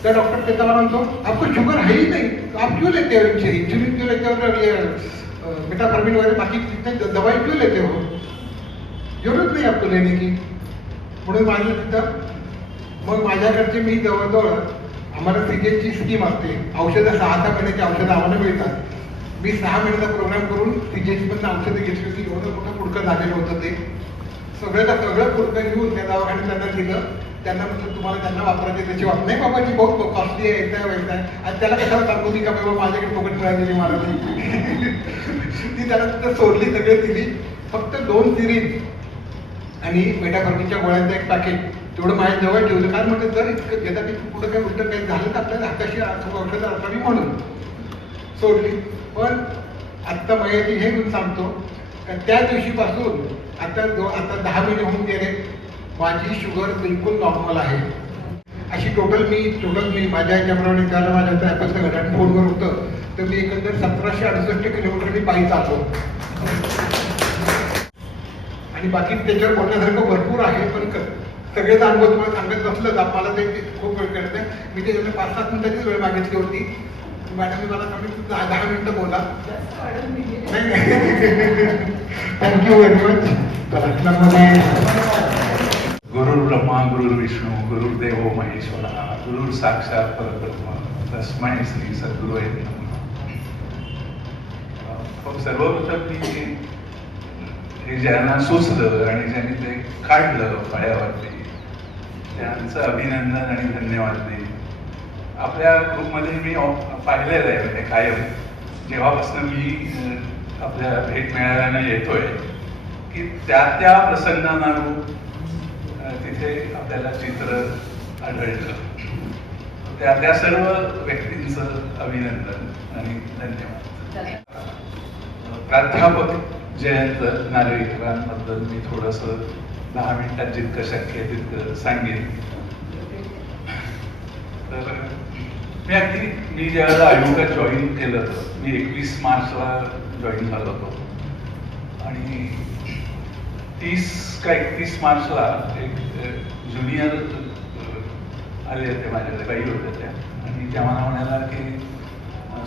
तर डॉक्टर त्याचा मला म्हणतो, आपको शुगर है ही नहीं, आप क्यों लेते हो इंसुलिन क्यों लेते हो, मेटाफॉर्मिन वगैरे बाकी कितने दवाई क्यों लेते हो, जरूरत नाही आपको लेने की. म्हणून माझं तिथं मग माझ्याकडचे मी जवळजवळ आम्हाला सीजेची स्कीम असते, औषधं 6 महिन्याची औषधं आम्हाला मिळतात. मी 6 महिन्याचा प्रोग्राम करून सीजेची पण औषधं घेतली होती. एवढं मोठं पुडकं झालेलं होतं ते. सगळं पुडकं घेऊन त्या दवाखान्यात त्यांना दिलं. त्यांना म्हटलं तुम्हाला त्यांना वापरायचे त्याची वापर नाही, बाबाजी बहुत कॉस्टली आहे, येत आहे. आणि त्याला कशाला सांगू ती का बाबा माझ्याकडे फुकट मिळालेली मला ती त्याला तिथं सोडली, सगळे दिली. फक्त 2 सिरीज आणि मेटाफॉर्मिनच्या गोळ्यांचं एक पॅकेट तेवढं माझ्या जवळ ठेवलं, कारण म्हटलं जर इतकं घेता की पुढं काही उलटं काही झालं तर आपल्याला हाताशी औषधं असावी म्हणून सोडली. पण आत्ता मयाची हे म्हणून सांगतो का त्या दिवशीपासून आता 10 महिने होऊन गेले, माझी शुगर बिलकुल नॉर्मल आहे. अशी टोटल मी माझ्या याच्याप्रमाणे त्याला माझ्या ॲपलचं घड्याळ फोनवर होतं तर मी एकंदर 1768 किलोमीटर मी पायी चालतो. आणि बाकी त्याच्यावर बोलण्यासारखं भरपूर आहे, पण सगळेच अनुभव तुम्हाला सांगत बसलं तर मला ते खूप वेळ करत आहे. मी त्याच्यामध्ये 5-7 मिनिटाचीच वेळ मागितली होती. मॅडम मला कमी 10 मिनिटं बोला. Thank you very much. गुरुर् ब्रह्मा गुरुर्विष्णू गुरुर्देवो महेश्वरा गुरुर् साक्षात परब्रह्म तस्मै श्री सद्गुरुवे नमः. सर्वप्रथम मी हे ज्यांना सुचलं आणि ज्यांनी ते काढलं पायावरती त्यांचं अभिनंदन आणि धन्यवाद देईन. आपल्या ग्रुपमध्ये मी पाहिलेलं आहे म्हणजे कायम जेव्हापासून मी आपल्या भेट मेळाव्यानं येतोय की त्या प्रसंगानुरूप तिथे आपल्याला चित्र आढळलं. त्या सर्व व्यक्तींचं अभिनंदन आणि धन्यवाद. प्राध्यापक जयंत नार्वेकरांबद्दल मी थोडंसं 10 मिनिटात जितकं शक्य आहे तितकं सांगेन. तर मी ज्यावेळेला आयोगात जॉईन केलं होतं, मी 21 मार्चला जॉईन झालो होतो आणि 30 का 31 मार्चला एक ज्युनियर आले होते माझ्याकडे, बाई होत्या त्या, आणि त्या मला म्हणाला की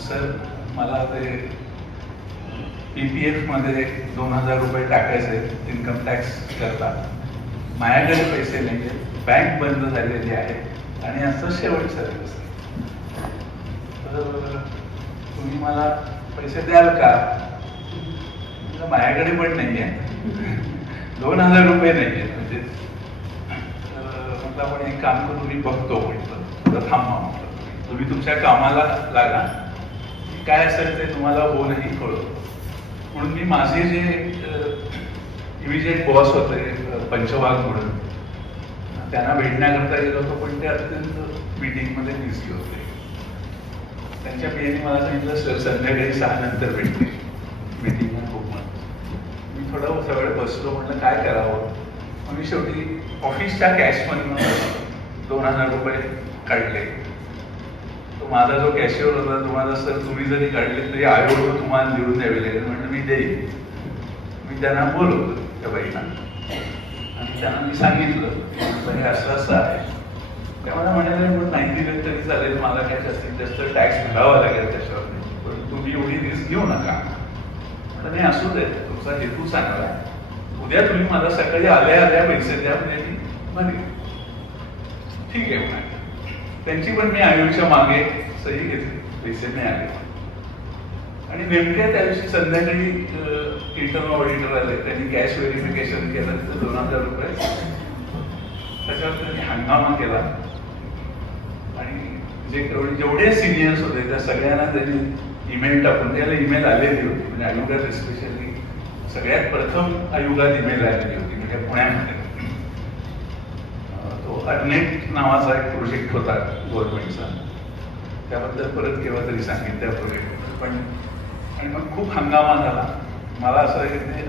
सर मला ते PPF मध्ये 2000 रुपये टाकायचे इन्कम टॅक्स करता, माझ्याकडे पैसे नाही आहेत, बँक बंद झालेली आहे आणि असं शेवटचं दिवस तर तुम्ही मला पैसे द्याल का? माझ्याकडे पण नाही आहे, 2000 रुपये नाही आहेत. म्हणजे म्हटलं आपण एक काम करू, मी बघतो म्हटलं, थोडं थांबा म्हटलं, तुम्ही तुमच्या कामाला लागा, काय असेल ते तुम्हाला होऊनही कळतो. म्हणून मी माझे जे इमिजिएट बॉस होते पंचवाघ म्हणून त्यांना भेटण्याकरता गेलो होतो, पण ते अत्यंत मीटिंगमध्ये बिझी होते. त्यांच्या पीएने मला सांगितलं सर संध्याकाळी 6 नंतर भेटते मीटिंगला खूप म्हणून. मी थोडं सगळं बसलो, म्हटलं काय करावं. मग मी शेवटी ऑफिसच्या कॅशमधून 2000 रुपये काढले. तो माझा जो कॅशियर होता तुम्हाला सर तुम्ही जरी काढले तरी आयोग तुम्हाला लिहून द्यावे लागेल. म्हणजे मी देईन. मी त्यांना बोलवतो त्या बाईंना आणि त्यांना मी सांगितलं हे असं असं आहे. त्या मला म्हणाले म्हणून नाही दिलं तरी चालेल, मला काय जास्तीत जास्त टॅक्स भरावा लागेल त्याच्यावर, पण तुम्ही एवढी रिस्क घेऊ नका. म्हटलं नाही असू दे, तुमचा हेतू चांगला आहे, उद्या तुम्ही मला सकाळी आल्या पैसे द्या म्हणजे मी भरेन. ठीक आहे म्हणाले. त्यांची पण मी आयुष्या मागे सही घेतली, पैसे मिळाले. आणि नेमक्या त्या दिवशी संध्याकाळी इंटर्नल ऑडिटर आले, त्यांनी कॅश व्हेरिफिकेशन केलं तर 2000 रुपये त्याच्यावर त्यांनी हंगामा केला. आणि जेवढे सिनियर्स होते त्या सगळ्यांना त्यांनी ईमेल टाकून, त्याला ईमेल आलेली होती म्हणजे आयुगात स्पेशली सगळ्यात प्रथम आयुगात ईमेल आलेली होती म्हणजे पुण्यामध्ये. तो अर्नेट नावाचा एक प्रोजेक्ट होता गव्हर्नमेंटचा, त्याबद्दल परत केव्हा तरी सांगितलं त्या प्रोजेक्ट. पण आणि मग खूप हंगामा झाला. मला असं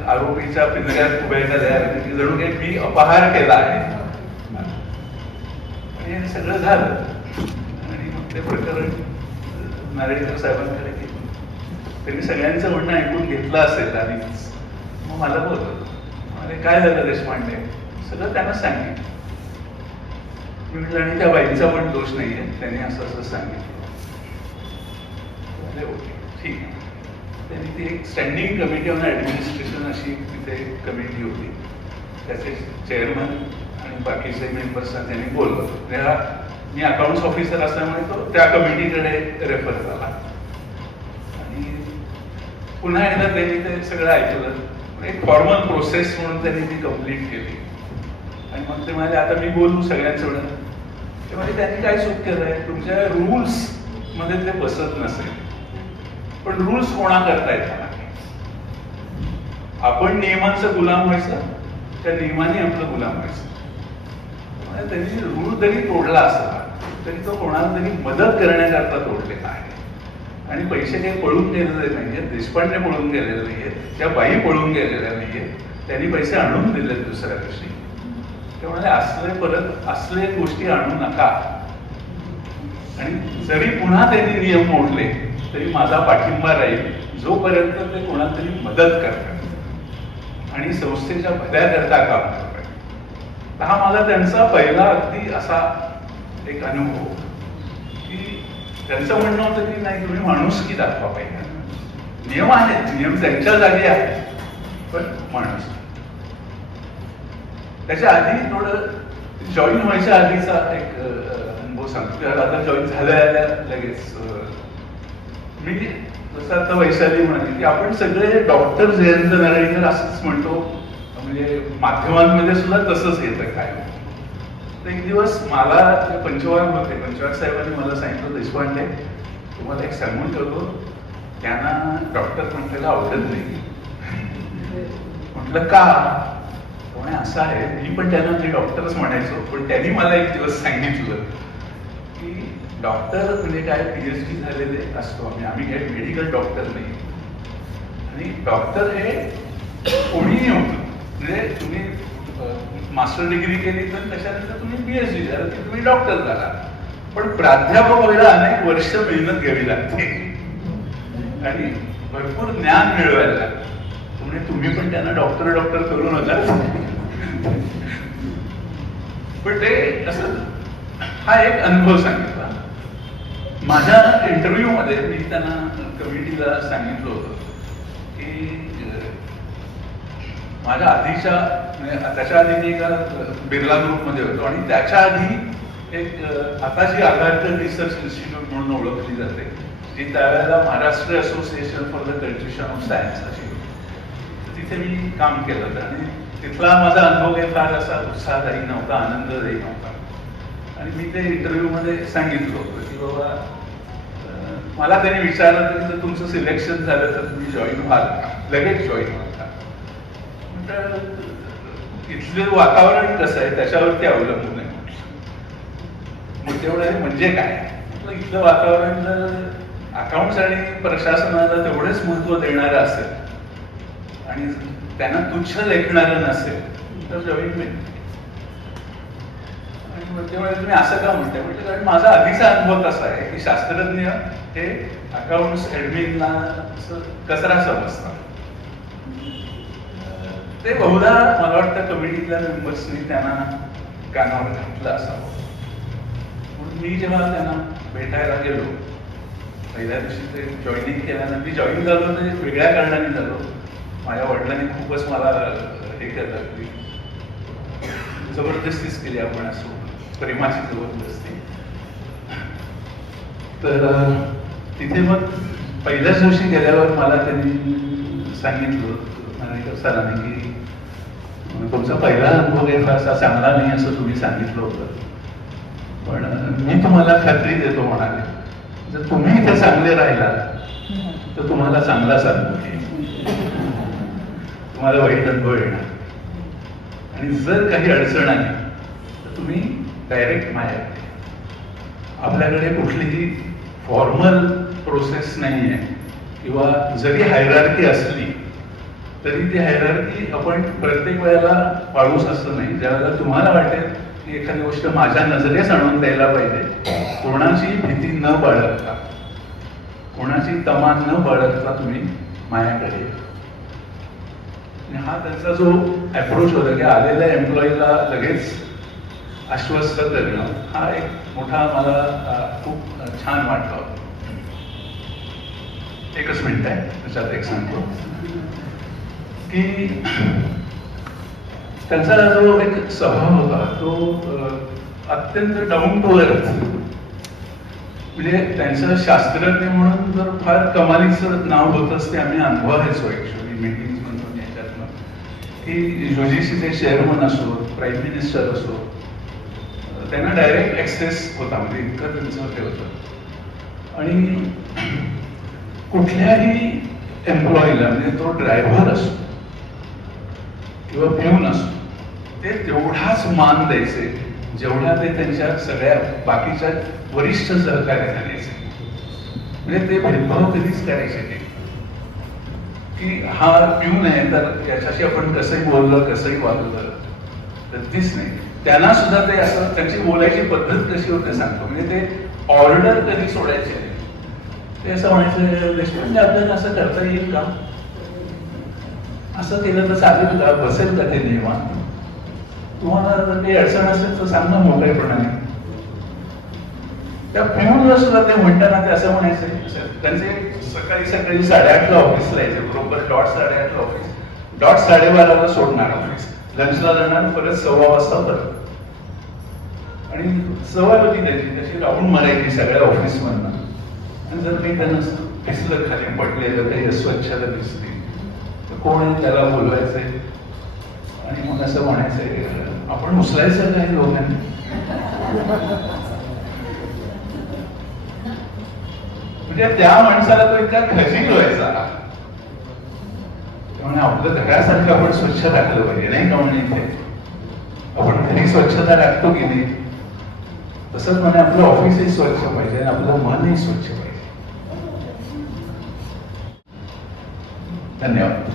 आरोपीच्या पिंजऱ्यात उभ्या झाल्या की जणू काही मी अपहार केला आहे. आणि हे सगळं झालं आणि मग ते प्रकरण नारेकर साहेबांकडे गेलं. त्यांनी सगळ्यांचं म्हणणं ऐकून घेतलं असेल आणि मग मला बोलत म्हणजे काय झालं देशपांडे, सगळं त्यांना सांगितलं. मी म्हटलं आणि त्या बाईचा पण दोष नाहीये, त्यांनी असं असं सांगितलं. ओके ठीक आहे. त्यांनी ती एक स्टँडिंग कमिटी ऑन ऍडमिनिस्ट्रेशन अशी तिथे कमिटी होती, त्याचे चेअरमन आणि बाकीचे मेंबर्सना त्यांनी बोलवलं. मी अकाउंट्स ऑफिसर असल्यामुळे तो त्या कमिटीकडे रेफर झाला आणि पुन्हा एकदा त्यांनी ते सगळं ऐकलं. एक फॉर्मल प्रोसेस म्हणून त्यांनी ती कम्प्लीट केली आणि मग ते म्हणाले आता मी बोलू सगळ्यांसोबत. ते म्हणजे त्यांनी काय चूक केलंय, तुमच्या रूल्स मध्ये ते बसत नसेल, पण रूल्स कोणा करता येतात. आपण नियमांचा गुलाम व्हायचं त्या नियमाने आपलं गुलाम व्हायचं. त्यांनी रूळ जरी तोडला असला तरी तो कोणाला तरी मदत करण्याकरता तोडलेला आहे. आणि पैसे काही पळून गेलेले नाहीयेत, देशपांडे पळून गेलेले नाहीयेत, त्या बाई पळून गेलेल्या नाहीयेत, त्यांनी पैसे आणून दिले दुसऱ्या दिवशी. त्यामुळे असले गोष्टी आणू नका. आणि जरी पुन्हा त्यांनी नियम मोडले तरी माझा पाठिंबा राहील जोपर्यंत ते कोणाला तरी मदत करतात आणि संस्थेच्या भल्याकरता काम करतात. हा माझा त्यांचा पहिला अगदी असा एक अनुभव की त्यांचं म्हणणं होतं की नाही, तुम्ही माणुसकी दाखवा पाहिजे. नियम आहेत, नियम त्यांच्या जागी आहेत, पण माणूस. त्याच्या आधी थोडं जॉईन व्हायच्या आधीचा एक अनुभव सांगतो. आता जॉईन झाल्या लगेच मी जसं आता वैशाली म्हणाली की आपण सगळे डॉक्टर जयंत नारळीकर असंच म्हणतो, म्हणजे माध्यमांमध्ये सुद्धा तसंच येतं काय. तर एक दिवस मला पंचवार होते, पंचवार साहेबांनी मला सांगितलं, देशपांडे तुम्हाला एक सांगून ठेवतो, त्यांना डॉक्टर म्हटलेलं आवडत नाही. म्हटलं का? कोणी असं आहे, मी पण त्यांना ते डॉक्टरच म्हणायचो, पण त्यांनी मला एक दिवस सांगितलं की डॉक्टर म्हणजे काय, PhD झालेले असतो आम्ही काय मेडिकल डॉक्टर नाही. आणि डॉक्टर हे कोणीही होतं, म्हणजे तुम्ही मास्टर डिग्री केली तर त्याच्यानंतर तुम्ही PhD झाला की तुम्ही डॉक्टर झाला, पण प्राध्यापक व्हायला अनेक वर्ष मेहनत घ्यावी लागते आणि भरपूर ज्ञान मिळवायला लागतं. म्हणजे तुम्ही पण त्यांना डॉक्टर करू नका. पण ते असं हा एक अनुभव सांगितला. माझ्या इंटरव्ह्यू मध्ये मी त्यांना कमिटीला सांगितलं होतं की माझ्या आधीच्या त्याच्या आधी मी एका बिर्ला ग्रुपमध्ये होतो आणि त्याच्या आधी एक आता जी आघाडकर रिसर्च इन्स्टिट्यूट म्हणून ओळखली जाते, जी त्यावेळेला Maharashtra association for the cultivation of science अशी, तिथे मी काम केलं होतं. आणि तिथला माझा अनुभव काही फार असा उत्साहदायी नव्हता, आनंददायी नव्हता. आणि मी ते इंटरव्ह्यू मध्ये सांगितलं होतं की बाबा मला त्यांनी विचारलं की जर तुमचं सिलेक्शन झालं तर तुम्ही जॉईन व्हाल, लगेच जॉईन व्हाल का? इथलं वातावरण कसं आहे त्याच्यावरती अवलंबून आहे. मग तेवढं म्हणजे काय, इथलं वातावरण जर अकाउंट्स आणि प्रशासनाला तेवढेच महत्व देणारं असेल आणि त्यांना तुच्छ लेखणारं नसेल तर जॉईन नाही. आणि त्यामुळे तुम्ही असं का म्हणताय म्हटलं, कारण माझा आधीचा अनुभव कसा आहे की शास्त्रज्ञ हे अकाउंट्स ऍडमिनला कचरा समजतात. ते बहुधा मला वाटतं कमिटीतल्या मेंबर्सनी त्यांना कानावर घातलं असावं. म्हणून मी जेव्हा त्यांना भेटायला गेलो पहिल्या दिवशी, ते जॉईनिंग केल्यानंतर मी जॉईन झालो ते वेगळ्या कारणाने झालो. माझ्या वडिलांनी खूपच मला हे केलं की जबरदस्तीच केली आपण असो, प्रेमाची जबरदस्ती. तर तिथे मग पहिल्याच दिवशी गेल्यावर मला त्यांनी सांगितलं सरांनी की तुमचा पहिला अनुभव काही फारसा चांगला नाही असं तुम्ही सांगितलं होतं, पण मी तुम्हाला खात्री देतो म्हणाले, जर तुम्ही इथे चांगले राहिला तर तुम्हाला चांगलाच अनुभव येईल, तुम्हाला वाईट अनुभव येणार. आणि जर काही अडचण आली तर तुम्ही डायरेक्ट माझ्याकडे. आपल्याकडे कुठलीही फॉर्मल प्रोसेस नाही आहे, किंवा जरी हायरार्की असली तरी ती हायरार्की आपण प्रत्येक वेळेला पाळूच असं नाही. ज्यावेळेला तुम्हाला वाटेल की एखादी गोष्ट माझ्या नजरेस आणून द्यायला पाहिजे, कोणाची भीती न बाळगता, कोणाची तमा न बाळगता तुम्ही माझ्याकडे. हा त्यांचा जो अप्रोच होता की आलेल्या एम्प्लॉईला लगेच आश्वस्त करणं, हा एक मोठा मला खूप छान वाटला. एकच मिनिट आहे, त्याच्यात एक सांगतो की त्यांचा जो एक स्वभाव होता तो अत्यंत डाऊन टू अर्थ. म्हणजे त्यांचं शास्त्रज्ञ म्हणून जर फार कमालीचं नाव होतंच ते आम्ही अनुभवायचो ऍक्च्युअली मीटिंग म्हणून याच्यातनं, की UGCचे चेअरमन असो, प्राईम मिनिस्टर असो, त्यांना डायरेक्ट ऍक्सेस होता, म्हणजे इतकं त्यांचं ते होतं. आणि कुठल्याही एम्प्लॉईला, म्हणजे तो ड्रायव्हर असो किंवा पिऊन असो, ते तेवढाच मान द्यायचे जेवढा ते त्यांच्या सगळ्या बाकीच्या वरिष्ठ सहकार्याला द्यायचे. म्हणजे ते भेदभाव कधीच करायचे नाही की हा पिऊन आहे तर याच्याशी आपण कसंही बोललं कसंही वागलं कधीच नाही. त्यांना सुद्धा ते असं त्यांची बोलायची पद्धत कशी होते सांगतो. म्हणजे ते ऑर्डर कधी सोडायचे नाही. ते असं म्हणायचं देशपांडे आपल्याला असं करता येईल का, असं केलं तर चालेल का, बसेल का ते नियमात, तुम्हाला जर काही अडचण असेल तर सांग ना मोकळेपणाने. त्या पिऊनला सुद्धा ते म्हणताना ते असं म्हणायचे. त्यांचे सकाळी सकाळी 8:30ला ऑफिसला यायचे, बरोबर डॉट 8:30ला ऑफिस, डॉट 12:30ला सोडणार ऑफिस, लंचला जाणार, परत 1:15 वाजता परत. आणि सवय होती त्याची तशी राऊंड मारायची सगळ्या ऑफिस मधनं. आणि जर काही त्यांना दिसलं खाली पडलेलं काही अस्वच्छता दिसली तर कोण आहे त्याला बोलवायचंय आणि मग असं म्हणायचंय आपण उचलायचं काही लोकांनी. म्हणजे त्या माणसाला तो इतका खजील व्हायचा. त्यामुळे आपलं घरासारखं आपण स्वच्छ राखलं पाहिजे नाही का. म्हणजे इथे आपण घरी स्वच्छता राखतो की नाही तसंच म्हणे आपलं ऑफिसही स्वच्छ पाहिजे आणि आपलं मनही स्वच्छ पाहिजे. धन्यवाद.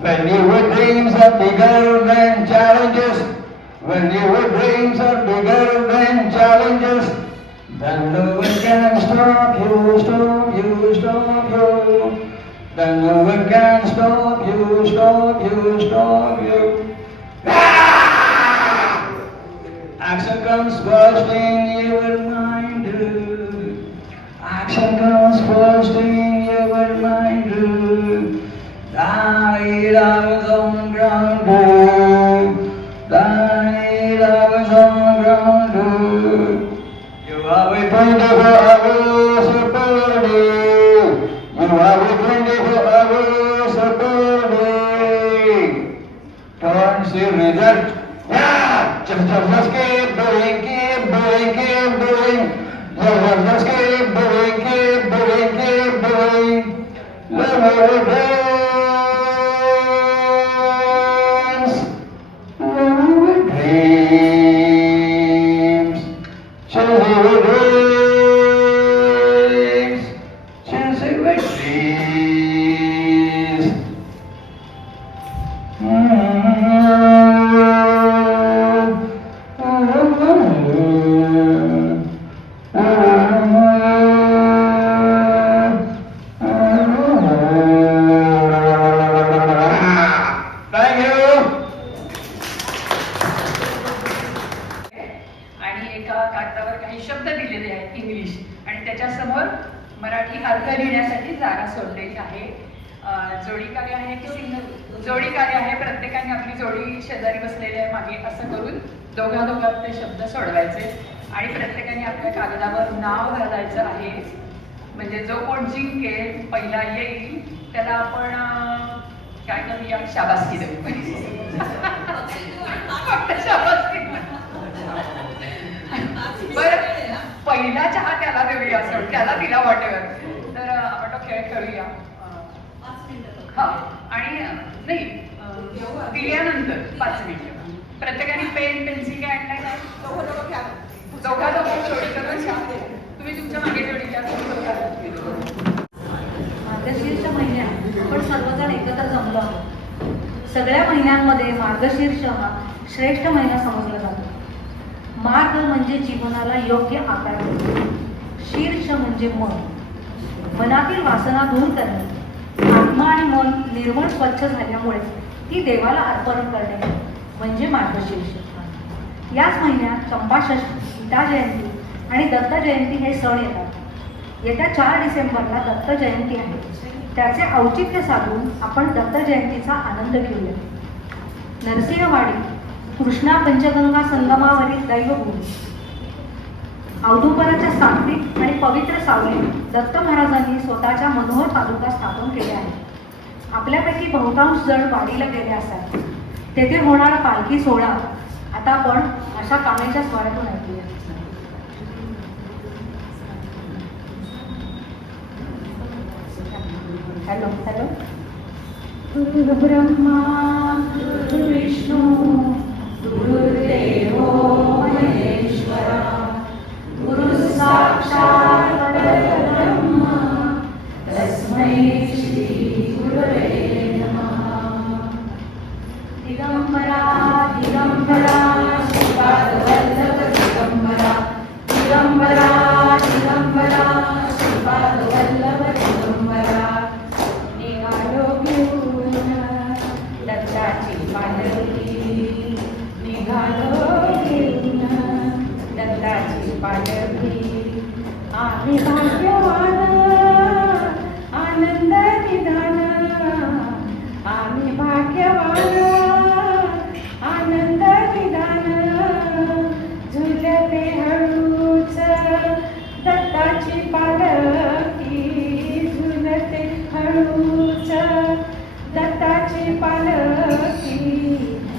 When your dreams are bigger than challenges, when your dreams are bigger than challenges, then no one can stop you, stop you, stop you. Then no one can stop you, stop you, stop you. Action comes first in your mind. Action comes first in your mind. Thy love is on ground. Thy love is on ground. You are with 24 hours a day. You are with 24 hours a day. Towards the result. Yeah! Just keep doing, keep doing, keep doing. Just keep doing, keep doing, keep doing. Love your day. Marathi अर्थ लिहिण्यासाठी जागा सोडलेली आहे. जोडी कार्य आहे की single जोडी कार्य आहे. प्रत्येकाने आपली जोडी शेजारी बसलेली आहे मागे असं करून दोघांत ते शब्द सोडवायचे आणि प्रत्येकाने आपल्या कागदावर नाव घालायचं आहे. म्हणजे जो कोण जिंकेल पहिला येईल त्याला आपण काय करूया शाबासकी देऊ. शाबासकी बरं पहिला चहा त्याला देऊया असं त्याला दिला वाटेवर. तर आपण तो खेळ खेळूया. हा आणि नाही दिल्यानंतर 5 मिनिटं प्रत्येकाने पेन पेन्सिल काय आणलाय काय दोघा जोडी करून तुम्ही तुमच्या मागे जोडी घ्या. मार्गशीर्ष महिन्यात आपण सर्वजण एकत्र जमलो आहोत. सगळ्या महिन्यांमध्ये मार्गशीर्ष हा श्रेष्ठ महिना समजला जातो. मार्ग म्हणजे जीवनाला योग्य आकार देणे. शीर्ष म्हणजे मन. मनातील वासना दूर करणे. आत्मा आणि मन निर्मळ स्वच्छ झाल्यामुळे ती देवाला अर्पण करणे म्हणजे मार्गशीर्ष. याच महिन्यात चंपाषष्ठी, गीता जयंती आणि दत्त जयंती हे सण येतात. येत्या 4 डिसेंबरला दत्त जयंती आहे. त्याचे औचित्य साधून आपण दत्त जयंतीचा आनंद घेऊया. नरसिंहवाडी कृष्णा पंचगंगा संगमावरील दैवभूमी. औदुंबराच्या सात्विक आणि पवित्र सावलीत दत्त महाराजांनी स्वतःच्या मनोहर पादुका स्थापन केल्या आहेत. आपल्यापैकी बहुतांश जण वाडीला गेले असतात. तेथे होणारा पालखी सोहळा आता आपण अशा कामेच्या स्वरातून ऐकूया. Hello hello. गुरु ब्रह्मा गुरु विष्णू गुरुदेव महेश्वरा गुरु साक्षात परब्रह्म तस्मै श्री गुरवे नमः. दिगंबरा दिगंबरा श्रीपादवल्लभ दिगंबरा दिगंबरा दिगंबरा श्रीपादवल्लभ दिगंबरा. निघालो घेऊन दत्ताची पालखी निघालो घेऊन दत्ताची पालखी. आम्ही भाग्यवान आनंद निधान आम्ही भाग्यवान आनंद निधान. झुलते हळूच दत्ताची पालखी झुलते हळूच दत्ताची पालखी.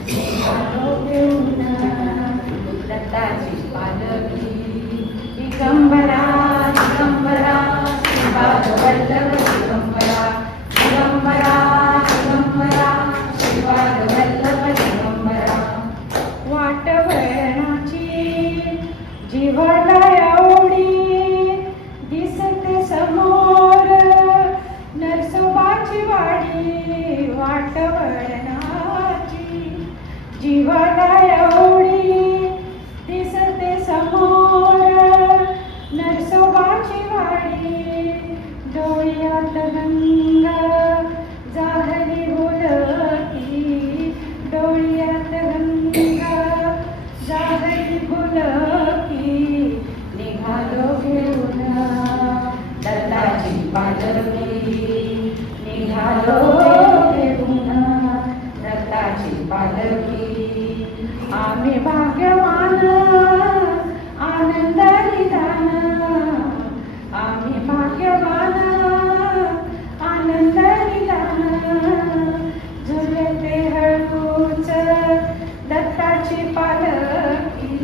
निघालो घेऊन दत्ताची पालखी. दिगंबरा दिगंबरा श्रीपादवल्लभ दिगंबरा दिगंबरा दिगंबरा श्रीपादवल्लभ दिगंबरा. वाटवळणाची जीवाला एवढी दिसते समोर नरसोबाची वाडी. वाटवळणाची जीवाला एवढी दिसते समोर नरसोबाची वाडी. डोळ्यात गंगा जाहली बोलकी डोळ्यात गंगा जाहली बोलकी. निघालो घेऊन दत्ताची पालखी निघालो घेऊन दत्ताची पालखी. आम्ही भाग्यवान आनंद निधान आम्ही भाग्यवान आनंद निधान. झुलते हळूच दत्ताची पालखी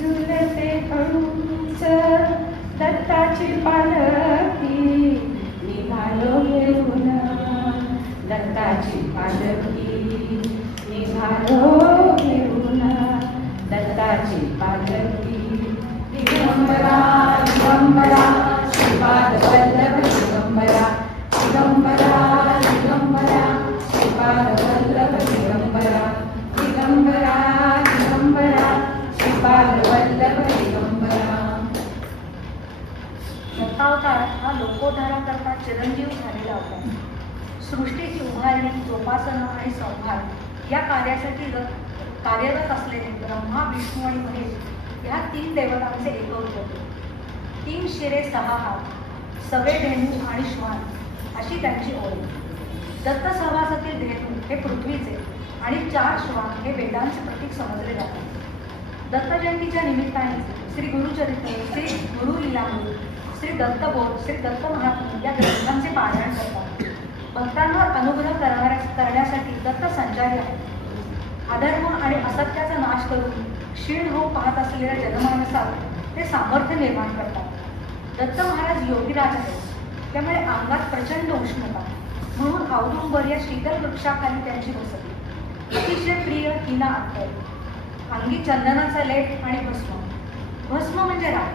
झुलते हळूच दत्ताची पालखी. निघालो घेऊन दत्ताची पालखी निघालो घेऊन दत्ताची पालखी. दिगंबरा दिगंबरा श्रीपादवल्लभ दिगंबरा दिगंबरा दिगंबरा श्रीपादवल्लभ दिगंबरा दिगंबरा दिगंबरा श्रीपादवल्लभ दिगंबरा. दत्तावतार हा लोकोद्धाराकरता चिरंजीव झालेला अवतार. सृष्टीची उभारणी जोपासना आणि संहार या कार्यासाठी कार्यरत असलेले ब्रह्मा विष्णू आणि महेश ह्या 3 देवतांचे एकवट होते. 3 शिरे 6 हात सवे धेनू आणि श्वान अशी त्यांची ओळख. दत्त सहवासातील धेनू हे पृथ्वीचे आणि 4 श्वान हे वेदांचे प्रतीक समजले जातात. दत्त जयंतीच्या निमित्ताने श्री गुरुचरित्र श्री गुरु लीलामृत श्री दत्तबोध श्री दत्त महात्म्य या ग्रंथांचे पारायण करतात. भक्तांवर अनुग्रह करण्यासाठी दत्त संचारी आहेत. अधर्म आणि असत्याचा नाश करून क्षीण होऊ पाहत असलेल्या जनमानसात ते सामर्थ्य निर्माण करतात. दत्त महाराज योगीराज आहेत. त्यामुळे अंगात प्रचंड उष्णता म्हणून औदुंबर या शीतल वृक्षाखाली त्यांची वसती. अतिशय प्रिय हिना अत्तर. अंगी चंदनाचा लेप आणि भस्म. भस्म म्हणजे राख.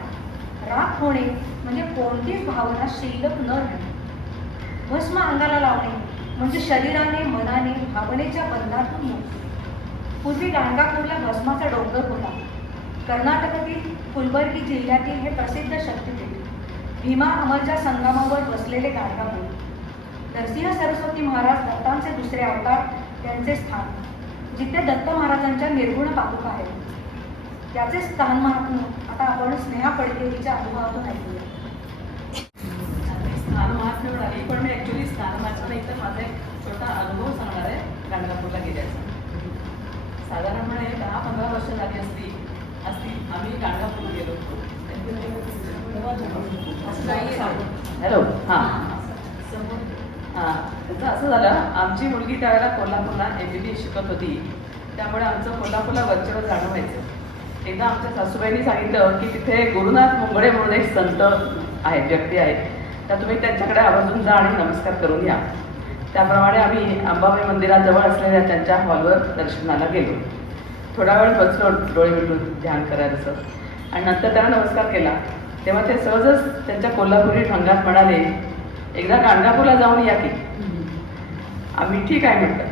राख होणे म्हणजे कोणतीच भावना शिल्लक न राहणे. भस्म अंगाला लावणे म्हणजे शरीराने मनाने भावनेच्या बंधातून मुक्ती. पूर्वी गाणगापूरला भस्माचा डोंगर होता. कर्नाटकातील कुलबर्गी जिल्ह्यातील हे प्रसिद्ध शक्तिपीठ. भीमा अमरच्या संगमावर बसलेले गाणगापूर. नरसिंह सरस्वती महाराज दत्तांचे दुसरे अवतार त्यांचे स्थान, जिथे दत्त महाराजांच्या निर्गुण पादुका आहेत. त्याचे स्थान महात्म्य आता आपण स्नेहा पडकेच्या अनुभवातून ऐकूया. स्थान महात्म्य मिळाली, पण मी ॲक्च्युली स्थान वाचन नाही तर माझा एक छोटा अनुभव सांगणार आहे गाणगापूरला गेल्याचा. साधारणपणे 10-15 वर्ष झाली असती असतील. आम्ही गाणगापूरला गेलो होतो. हॅलो. हां हां, त्याचं असं झालं, आमची मुलगी त्यावेळेला कोल्हापूरला MBBS शिकत होती, त्यामुळे आमचं कोल्हापूरला वरचेवर जाणं व्हायचं. एकदा आमच्या सासूबाईंनी सांगितलं की तिथे गुरुनाथ मुंगळे म्हणून एक संत आहेत, व्यक्ती आहेत, तर तुम्ही त्यांच्याकडे आवर्जून जा आणि नमस्कार करून या. त्याप्रमाणे आम्ही अंबाबाई मंदिराजवळ असलेल्या त्यांच्या हॉलवर दर्शनाला गेलो. थोडा वेळ बसलो डोळे मिटून ध्यान करायचं, आणि नंतर त्यांना नमस्कार केला. तेव्हा ते सहजच त्यांच्या कोल्हापुरी ढंगात म्हणाले, एकदा गाणगापूरला जाऊन या की. आम्ही ठीक आहे म्हटलं.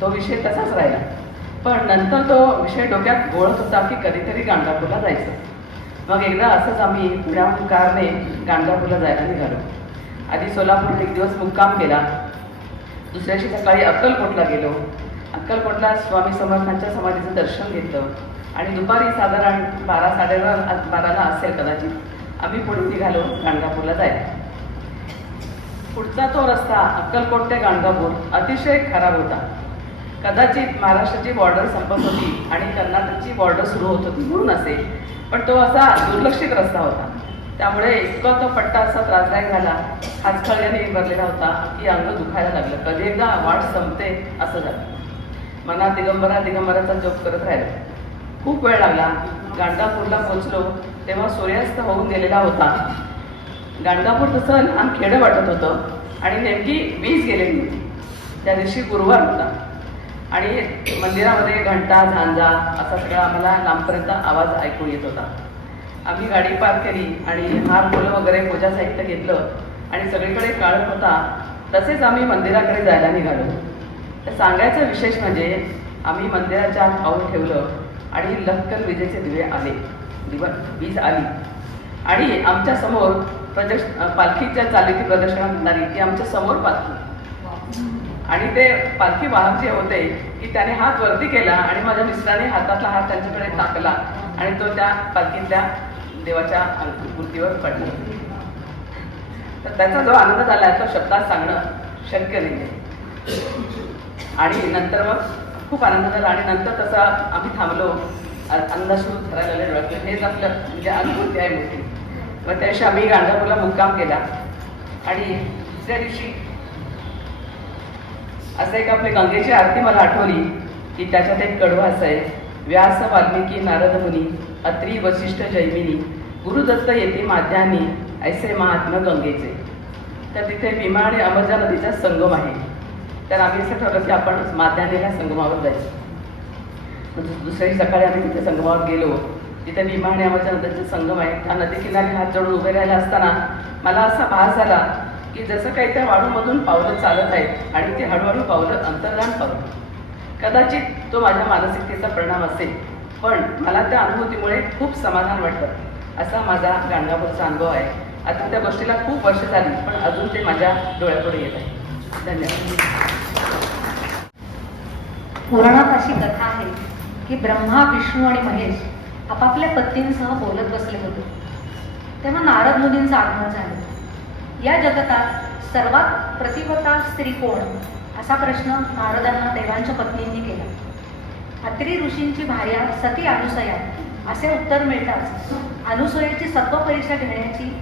तो विषय तसाच राहिला, पण नंतर तो विषय डोक्यात घोळत होता की कधीतरी गाणगापूरला जायचं. मग एकदा असंच आम्ही पुण्याहून कारने गाणगापूरला जायला निघालो. आधी सोलापूरला एक दिवस मुक्काम केला. दुसऱ्या दिवशी सकाळी अक्कलकोटला गेलो. अक्कलकोटला स्वामी समर्थांच्या समाधीचं दर्शन घेतलं, आणि दुपारी साधारण 12-12:30 असेल कदाचित, आम्ही पुढे निघालो गाणगापूरला जायला. पुढचा तो रस्ता अक्कलकोट ते गाणगापूर अतिशय खराब होता. कदाचित महाराष्ट्राची बॉर्डर संपत होती आणि कर्नाटकची बॉर्डर सुरू होत होती म्हणून असेल, पण तो असा दुर्लक्षित रस्ता होता. त्यामुळे इतका तो पट्टा असा त्रासदायक झाला, खाचखळ्याने भरलेला होता की अंग दुखायला लागलं. कधी एकदा वाट संपते असं झालं. मनात दिगंबरा दिगंबराचा जप करत राहिलो. खूप वेळ लागला. गाणगापूरला पोहोचलो तेव्हा सूर्यास्त होऊन गेलेला होता. गाणगापूर तसं लहान खेडं वाटत होतं, आणि नेमकी वीज गेलेली होती. त्या दिवशी गुरुवार होता, आणि मंदिरामध्ये घंटा झांजा असा सगळा आम्हाला लांबपर्यंत आवाज ऐकू येत होता. आम्ही गाडी पार्क केली आणि हार फुलं वगैरे पूजा साहित्य घेतलं, आणि सगळीकडे काळोख होता. तसेच आम्ही मंदिराकडे जायला निघालो. तर सांगायचं विशेष म्हणजे आम्ही मंदिराच्या आत पाऊल ठेवलं आणि लक्कन विजेचे दिवे आले. वीज आली, आणि आमच्या समोर पालखीच्या चालीची प्रदर्शना करणारी ती आमच्या समोर पालखी, आणि ते पालखी वाहक जे होते की त्याने हात वरती केला, आणि माझ्या मिस्टराने हातातला हात त्यांच्याकडे टाकला, आणि तो त्या पालखीतल्या देवाच्या मूर्तीवर पडला. तर त्याचा जो आनंद झाला तो शब्दात सांगणं शक्य नाही. आणि नंतर मग खूप आनंद झाला, आणि नंतर तसा आम्ही थांबलो. अंदाजून करायला लागले, हेच आपलं म्हणजे अनुभूती आहे मोठी. मग त्या दिवशी आम्ही गाणगापूरला मुक्काम केला, आणि दुसऱ्या दिवशी असं एक आपली गंगेची आरती मला आठवली की त्याच्यात एक कडवं असं आहे, व्यास वाल्मिकी नारद मुनी अत्री वशिष्ठ जैमिनी गुरुदत्त येते माध्यानी ऐसे महात्मा गंगेचे. तर तिथे भीमा आणि अमरजा नदीचा संगम आहे. तर आम्ही असं ठरवलं की आपण माध्यानीला संगमावर जायचं. दुसऱ्या सकाळी आम्ही तिथे संगमावर गेलो. तिथे भीमा आणि अमरजा नदीचा संगम आहे. त्या नदीकिनारी हात जोडून उभे राहिला असताना मला असा भास झाला की जसं काही त्या वाळूमधून पावलं चालत आहेत, आणि ते हळूहळू पावलं अंतर्धान पावलं. कदाचित तो माझ्या मानसिकतेचा परिणाम असेल, पण मला त्या अनुभूतीमुळे खूप समाधान वाटतं. असा माझा गाणगापूरचा अनुभव आहे. आता त्या गोष्टीला खूप वर्ष झाली, पण अजून ते माझ्या डोळ्यापुढे येत आहे. धन्यवाद. पुराणात अशी कथा आहे की ब्रह्मा, विष्णू आणि महेश आपापल्या पत्नींसह बोलत बसले होते. तेव्हा नारद मुनींचं आगमन झालं. या जगतात सर्वात प्रतिपता स्त्री कोण, असा प्रश्न नारदांना देवांच्या पत्नींनी केला. अत्री ऋषींची भार्या सती अनुसया असे उत्तर मिळताच अनुसयाची सत्वपरीक्षा घेण्याची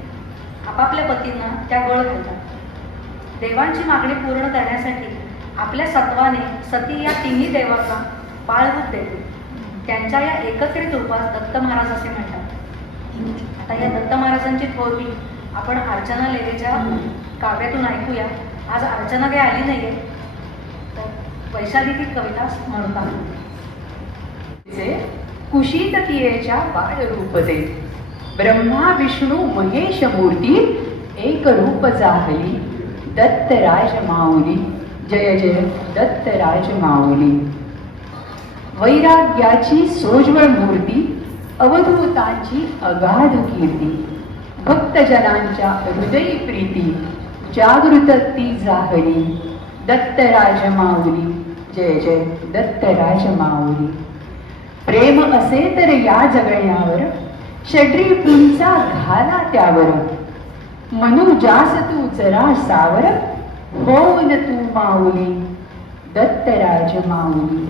आपापल्या पतींना त्या गळत होत्या. देवांची मागणी पूर्ण करण्यासाठी आपल्या सत्वाने सती या तिन्ही देवांना बाळरूप देते. त्यांच्या या एकत्रित रूपास दत्त महाराज असे म्हणतात. आता या दत्त महाराजांची थोरवी आपण अर्चना लेलेच्या काव्यातून ऐकूया. आज अर्चना काही आली नाहीये, तर वैशाली ती कविता म्हणतात. कुशीत तियेच्या बाळ रूप दे, ब्रह्मा विष्णू महेश मूर्ती एक रूप जाहली, दत्तराज माऊली जय जय दत्तराज माऊली. वैराग्याची सोज्वळ मूर्ती, अवधूतांची अगाध कीर्ती, भक्तजनांच्या हृदय प्रीती, जागृत ती जाहली, दत्तराज माऊली जय जय दत्तराज माऊली. प्रेम असे तर या जगण्यावर, षड्री पुंचा घाला त्यावर, मनुजास तू जरा सावर, होऊन तू माऊली, दत्तराज माऊली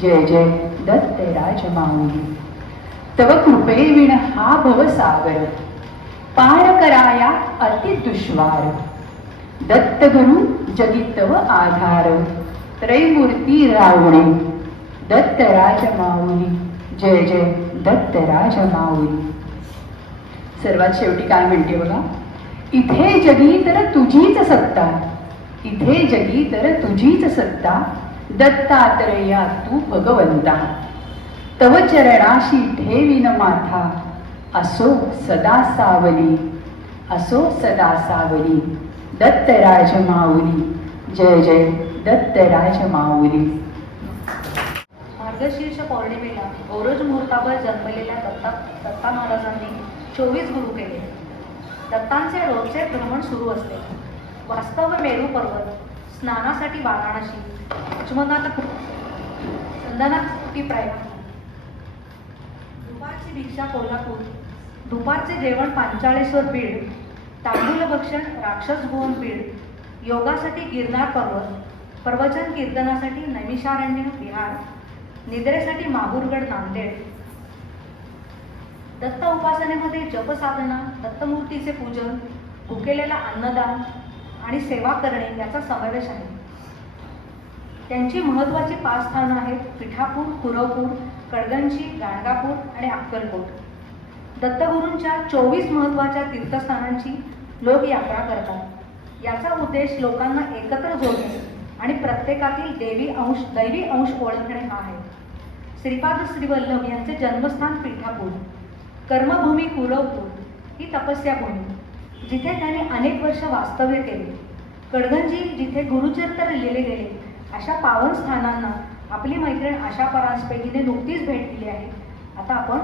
जय जय दत्तराज माऊली. तव कृपे विण हा भवसागर पार कराया अति दुष्वार दत्तगुरु जगितव आधार त्रैमूर्ती रावणे दत्तराज माऊली जय जय दत्तराज माऊली. सर्वात शेवटी काय म्हणते बघा, इथे जगी तर तुझीच सत्ता, इथे जगी तर तुझीच सत्ता दत्तात्रया तू भगवंता. तव चरणाशी ठेवीन माथा असो सदा सावली, असो सदा सावली दत्तराज माऊली जय जय दत्तराज माऊली. मार्गशीर्ष पौर्णिमेला ओरोज मुहूर्तावर जन्मलेल्या दत्ता महाराजांनी 24 गुरु केले. दत्तांचे रोजचे भ्रमण सुरू असते. वास्तव्य मेरू पर्वत, स्नानासाठी वाराणसी, लक्ष्मणात चंदनाची प्रयाग, दुपारची दीक्षा कोल्हापूर, दुपारचे जेवण पांचाळेश्वर बीड, तांदूळ भक्षण राक्षस भुवन बीड, योगासाठी गिरनार पर्वत, प्रवचन कीर्तनासाठी नैमिषारण्य बिहार, निद्रेसाठी माहूरगड नांदेड. दत्त उपासनेमध्ये जपसाधना, दत्तमूर्तीचे पूजन, भुकेलेला अन्नदान आणि सेवा करणे याचा समावेश आहे. त्यांची महत्त्वाची 5 स्थानं आहेत पिठापूर, कुरवपूर, कडगंजी, गाणगापूर आणि अक्कलकोट. दत्तगुरूंच्या 24 महत्त्वाच्या तीर्थस्थानांची लोक यात्रा करतात. याचा उद्देश लोकांना एकत्र जोडणे आणि प्रत्येकातील दैवी अंश ओळखणे हा आहे. श्रीपाद श्रीवल्लभ यांचे जन्मस्थान पिठापूर, कर्मभूमी कुरवपूर ही तपस्या भूमी जिथे त्यांनी अनेक वर्ष वास्तव्य केले. कडगंजी जिथे गुरुचरित्र लिहिले गेले. अशा पावन स्थानांना आपली मैत्रीण आशा परांजपे हिने नुकतीच भेट दिली आहे. आता आपण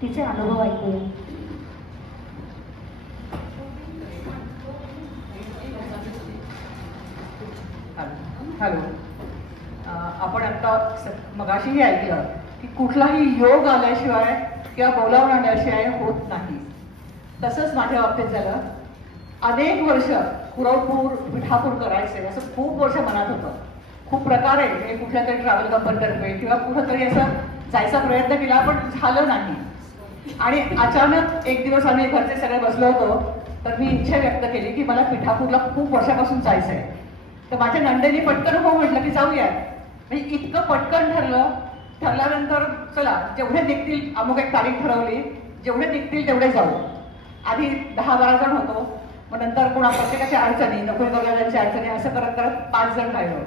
तिचे अनुभव ऐकूया. हॅलो. आपण आता मगाशीही ऐकलं की कुठलाही योग आल्याशिवाय किंवा बोलावून आणल्याशिवाय होत नाही. तसंच माझ्या बाबतीत झालं. अनेक वर्ष कुरवपूर पिठापूर करायचे असं खूप वर्ष मनात होतं. खूप प्रकारे म्हणजे कुठल्या तरी ट्रॅव्हल कंपनीतर्फे किंवा कुठंतरी असं जायचा प्रयत्न केला पण झालं नाही. आणि अचानक एक दिवस आम्ही घरचे सगळे बसलो होतो तर मी इच्छा व्यक्त केली की मला पिठापूरला खूप वर्षापासून जायचं आहे. तर माझ्या नंदेने पटकन हो म्हटलं की जाऊया. म्हणजे इतकं पटकन ठरल्यानंतर चला जेवढे निघतील अमुक एक तारीख ठरवली, जेवढे निघतील तेवढे जाऊ. आधी 10-12 जण होतो. मग नंतर कोणा प्रत्येकाच्या अडचणी, नोकरी करणाऱ्यांच्या अडचणी असं करत करत 5 जण राहिलो.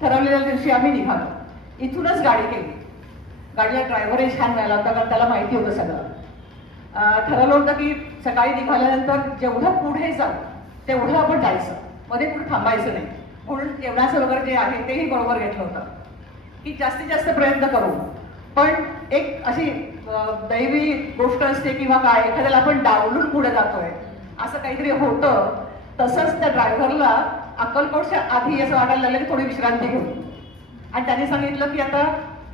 ठरवलेल्या दिवशी आम्ही निघालो. इथूनच गाडी केली. गाडीला ड्रायव्हरही छान मिळाला होता कारण त्याला माहिती होतं सगळं. ठरवलं होतं की सकाळी निघाल्यानंतर जेवढं पुढे जाऊ तेवढं आपण जायचं, मध्ये कुठे थांबायचं नाही. म्हणून जेवणाचं वगैरे जे आहे तेही बरोबर घेतलं होतं की जास्तीत जास्त प्रयत्न करू. पण एक अशी दैवी गोष्ट असते किंवा काय, एखाद्याला आपण डावलून पुढे जातोय असं काहीतरी होतं. तसंच त्या ड्रायव्हरला अक्कलकोटच्या आधी असं वाटायला लागलं की थोडी विश्रांती घेऊ. आणि त्यांनी सांगितलं की आता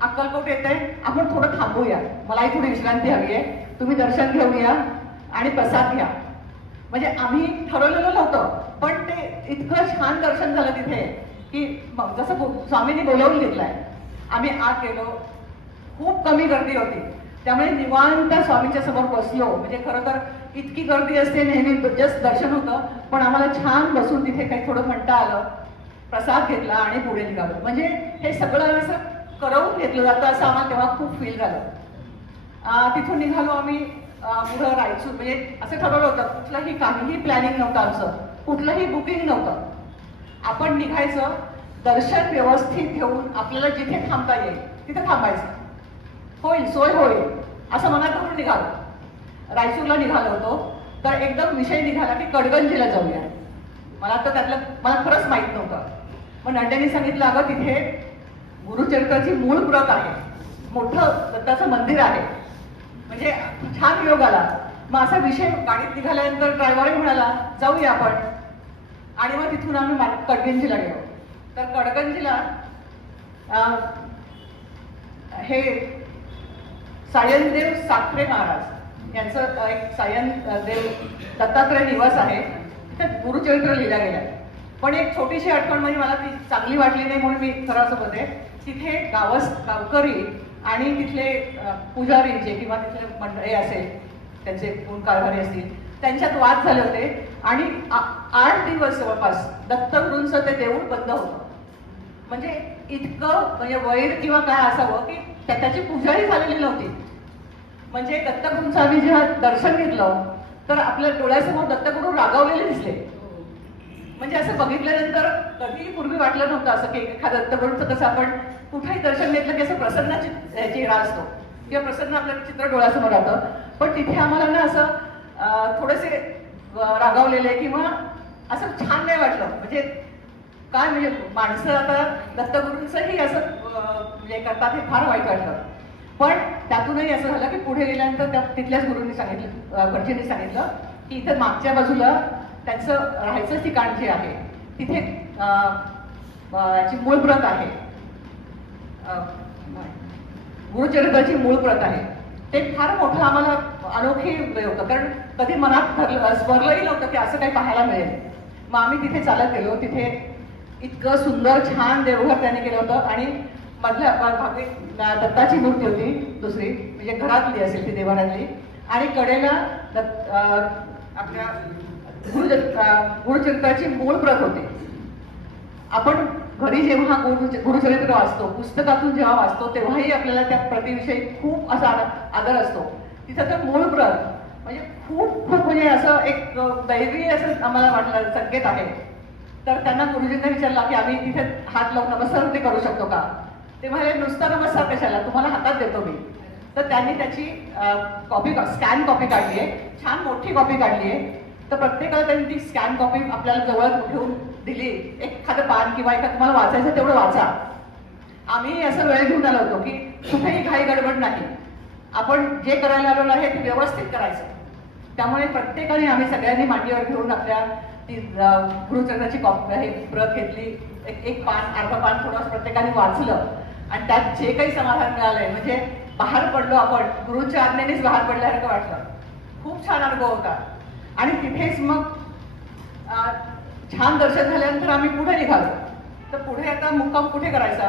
अक्कलकोट येते, आपण थोडं थांबूया, मलाही थोडी विश्रांती हवी आहे, तुम्ही दर्शन घेऊया आणि प्रसाद घ्या. म्हणजे आम्ही ठरवलेलं नव्हतं पण ते इतकं छान दर्शन झालं तिथे की जसं स्वामींनी बोलावून घेतलंय. आम्ही आत गेलो. खूप कमी गर्दी होती त्यामुळे निवांत स्वामींच्या समोर बसलो. म्हणजे खरं तर इतकी गर्दी असते नेहमी, जस्ट दर्शन होतं पण आम्हाला छान बसून तिथे काही थोडं म्हणता आलं, प्रसाद घेतला आणि पुढे निघालो. म्हणजे हे सगळं असं करवून घेतलं जातं असं आम्हाला तेव्हा खूप फील झालं. तिथून निघालो आम्ही पुढं रायचूर. म्हणजे असं ठरवलं होतं, कुठलंही काहीही प्लॅनिंग नव्हतं आमचं, कुठलंही बुकिंग नव्हतं. आपण निघायचं, दर्शन व्यवस्थित घेऊन आपल्याला जिथे थांबता येईल तिथे थांबायचं, होईल सोय होईल असं मनात धरून निघालो. रायचूरला निघालो होतो तर एकदम विषय निघाला की कडगंजीला जाऊया. मला तर त्यातलं मला खरंच माहीत नव्हतं. मग नंद्याने सांगितलं अगं तिथे गुरुचरित्राची मूळ प्रत आहे, मोठं दत्ताचं मंदिर आहे, म्हणजे छान योग आला. मग असा विषय गाडीत निघाल्यानंतर ड्रायव्हरही म्हणाला जाऊया आपण. आणि मग तिथून आम्ही कडगंजीला गेलो. तर कडगंजीला हे सायनदेव साखरे महाराज यांचं एक सायनदेव दत्तात्रय निवास आहे. तिथे गुरुचरित्र लिहिलं गेलं आहे. पण एक छोटीशी आठवण म्हणजे मला ती चांगली वाटली नाही म्हणून मी खरं असं बोलते. तिथे गावकरी आणि तिथले पुजारी जे किंवा तिथले मंडळी असेल, त्यांचे कोण कारभारी असतील, त्यांच्यात वाद झाले होते आणि 8 दिवस जवळपास दत्तगुरूंचं ते देऊळ बंद होतं. म्हणजे इतकं म्हणजे वैर किंवा काय असावं की त्याची पूजाही झालेली नव्हती. म्हणजे दत्तगुरूंचं आम्ही जेव्हा दर्शन घेतलं तर आपल्या डोळ्यासमोर दत्तगुरू रागावलेले दिसले. म्हणजे असं बघितल्यानंतर कधीही पूर्वी वाटलं नव्हतं असं की एखाद्या दत्तगुरूंचं कसं आपण कुठेही दर्शन घेतलं की असं प्रसन्न चेहरा असतो किंवा प्रसन्न आपल्याला चित्र डोळ्यासमोर राहतं. पण तिथे आम्हाला ना असं थोडेसे रागावलेले किंवा असं छान नाही वाटलं. म्हणजे काय म्हणजे माणसं आता दत्तगुरूंचंही असं म्हणजे करतात हे फार वाईट वाटलं. पण त्यातूनही असं झालं की पुढे गेल्यानंतर त्या तिथल्याच गुरूंनी सांगितलं, भटजींनी सांगितलं की इथं मागच्या बाजूला त्यांचं राहायचं ठिकाण जे आहे तिथे याची मूळ प्रत आहे, गुरुचरित्राची मूळ प्रत आहे. ते फार मोठं आम्हाला अनोखी हे होतं, कारण कधी मनात स्मरलंही नव्हतं की असं काही पाहायला मिळेल. मग आम्ही तिथे चालत गेलो. तिथे इतकं सुंदर छान देवघर त्याने केलं होतं आणि मधल्या भागी दत्ताची मूर्ती होती दुसरी, म्हणजे घरातली असेल ती देवाऱ्यातली, आणि कडेला आपल्या गुरुचरित्राची मूळ प्रत होती. आपण घरी जेव्हा गुरुचरित्र वाचतो, पुस्तकातून जेव्हा वाचतो, तेव्हाही आपल्याला त्या प्रतीविषयी खूप असा आदर असतो. तिथं तर मूळ प्रत म्हणजे खूप खूप म्हणजे असं एक दैवी असं आम्हाला वाटलं संकेत आहे. तर त्यांना गुरुजींना विचारला की आम्ही तिथे हात लावून नमस्कार ते करू शकतो का? ते म्हणाले नुसता नमस्कार कशाला, तुम्हाला हातात देतो मी. तर त्यांनी त्याची स्कॅन कॉपी काढली आहे, छान मोठी कॉपी काढली आहे. तर प्रत्येकाला त्यांनी ती स्कॅन कॉपी आपल्याला जवळ ठेवून दिली. एखादं पान किंवा एखादं तुम्हाला वाचायचं तेवढं वाचा. आम्ही असं वेळ घेऊन आलो होतो की कुठेही घाई गडबड नाही, आपण जे करायला आलेलो आहे ते व्यवस्थित करायचं. त्यामुळे प्रत्येकाने आम्ही सगळ्यांनी मांडीवर घेऊन आपल्या ती गुरुचरित्राची कॉपी प्रत घेतली. एक पान अर्ध पान थोडं प्रत्येकाने वाचलं आणि त्यात जे काही समाधान मिळालंय, म्हणजे बाहेर पडलो आपण, गुरुच्या आज्ञेनेच बाहेर पडल्यासारखं वाटलं. खूप छान अनुभव होता. आणि तिथेच मग छान दर्शन झाल्यानंतर आम्ही पुढे निघालो. तर पुढे आता मुक्काम कुठे करायचा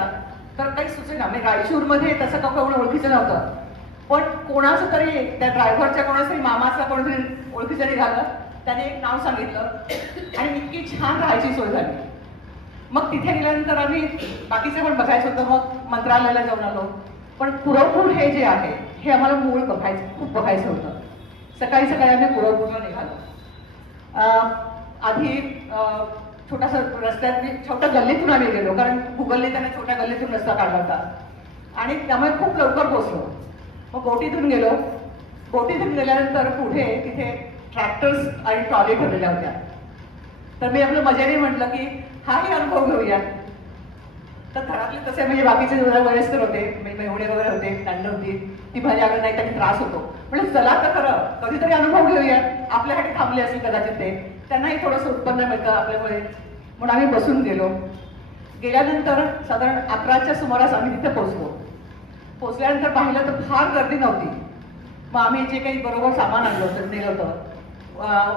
तर काही सुचेना. म्हणजे रायचूरमध्ये तसं का कोण ओळखीचं नव्हतं, पण कोणाचं तरी त्या ड्रायव्हरच्या कोणाचं तरी मामाचा कोणतरी ओळखीचं निघालं. त्याने एक नाव सांगितलं आणि इतकी छान राहायची सोय झाली. मग तिथे गेल्यानंतर आम्ही बाकीचं पण बघायचं होतं. मग मंत्रालयाला जाऊन आलो. पण पुरवपूर हे जे आहे हे आम्हाला मूळ खूप बघायचं होतं. सकाळी सकाळी आम्ही पुरवपूरला निघालो. आधी छोटासा रस्त्यात छोट्या गल्लीतून आम्ही गेलो, कारण गुगलने त्यांना छोट्या गल्लीतून रस्ता काढला होता आणि त्यामुळे खूप लवकर पोहोचलो. मग बोटीतून गेलो. बोटीतून गेल्यानंतर पुढे तिथे ट्रॅक्टर्स आणि ट्रॉली ठेवलेल्या होत्या. तर मी आपलं मजेने म्हटलं की हाही अनुभव घेऊया. तर घरातले तसे म्हणजे बाकीचे जरा वयस्कर होते, मेहुणे वगैरे होते, दंड होती, ती माझ्याकडे नाही त्यांनी त्रास होतो. म्हणजे चला तर खरं कधीतरी अनुभव घेऊया. आपल्यासाठी थांबले असेल कदाचित ते, त्यांनाही थोडंसं उत्पन्न मिळतं आपल्यामुळे, म्हणून आम्ही बसून गेलो. गेल्यानंतर साधारण 11च्या सुमारास आम्ही तिथे पोहोचलो. पोहोचल्यानंतर पाहिलं तर फार गर्दी नव्हती. मग आम्ही जे काही बरोबर सामान आणलं होतं, नेलं होतं,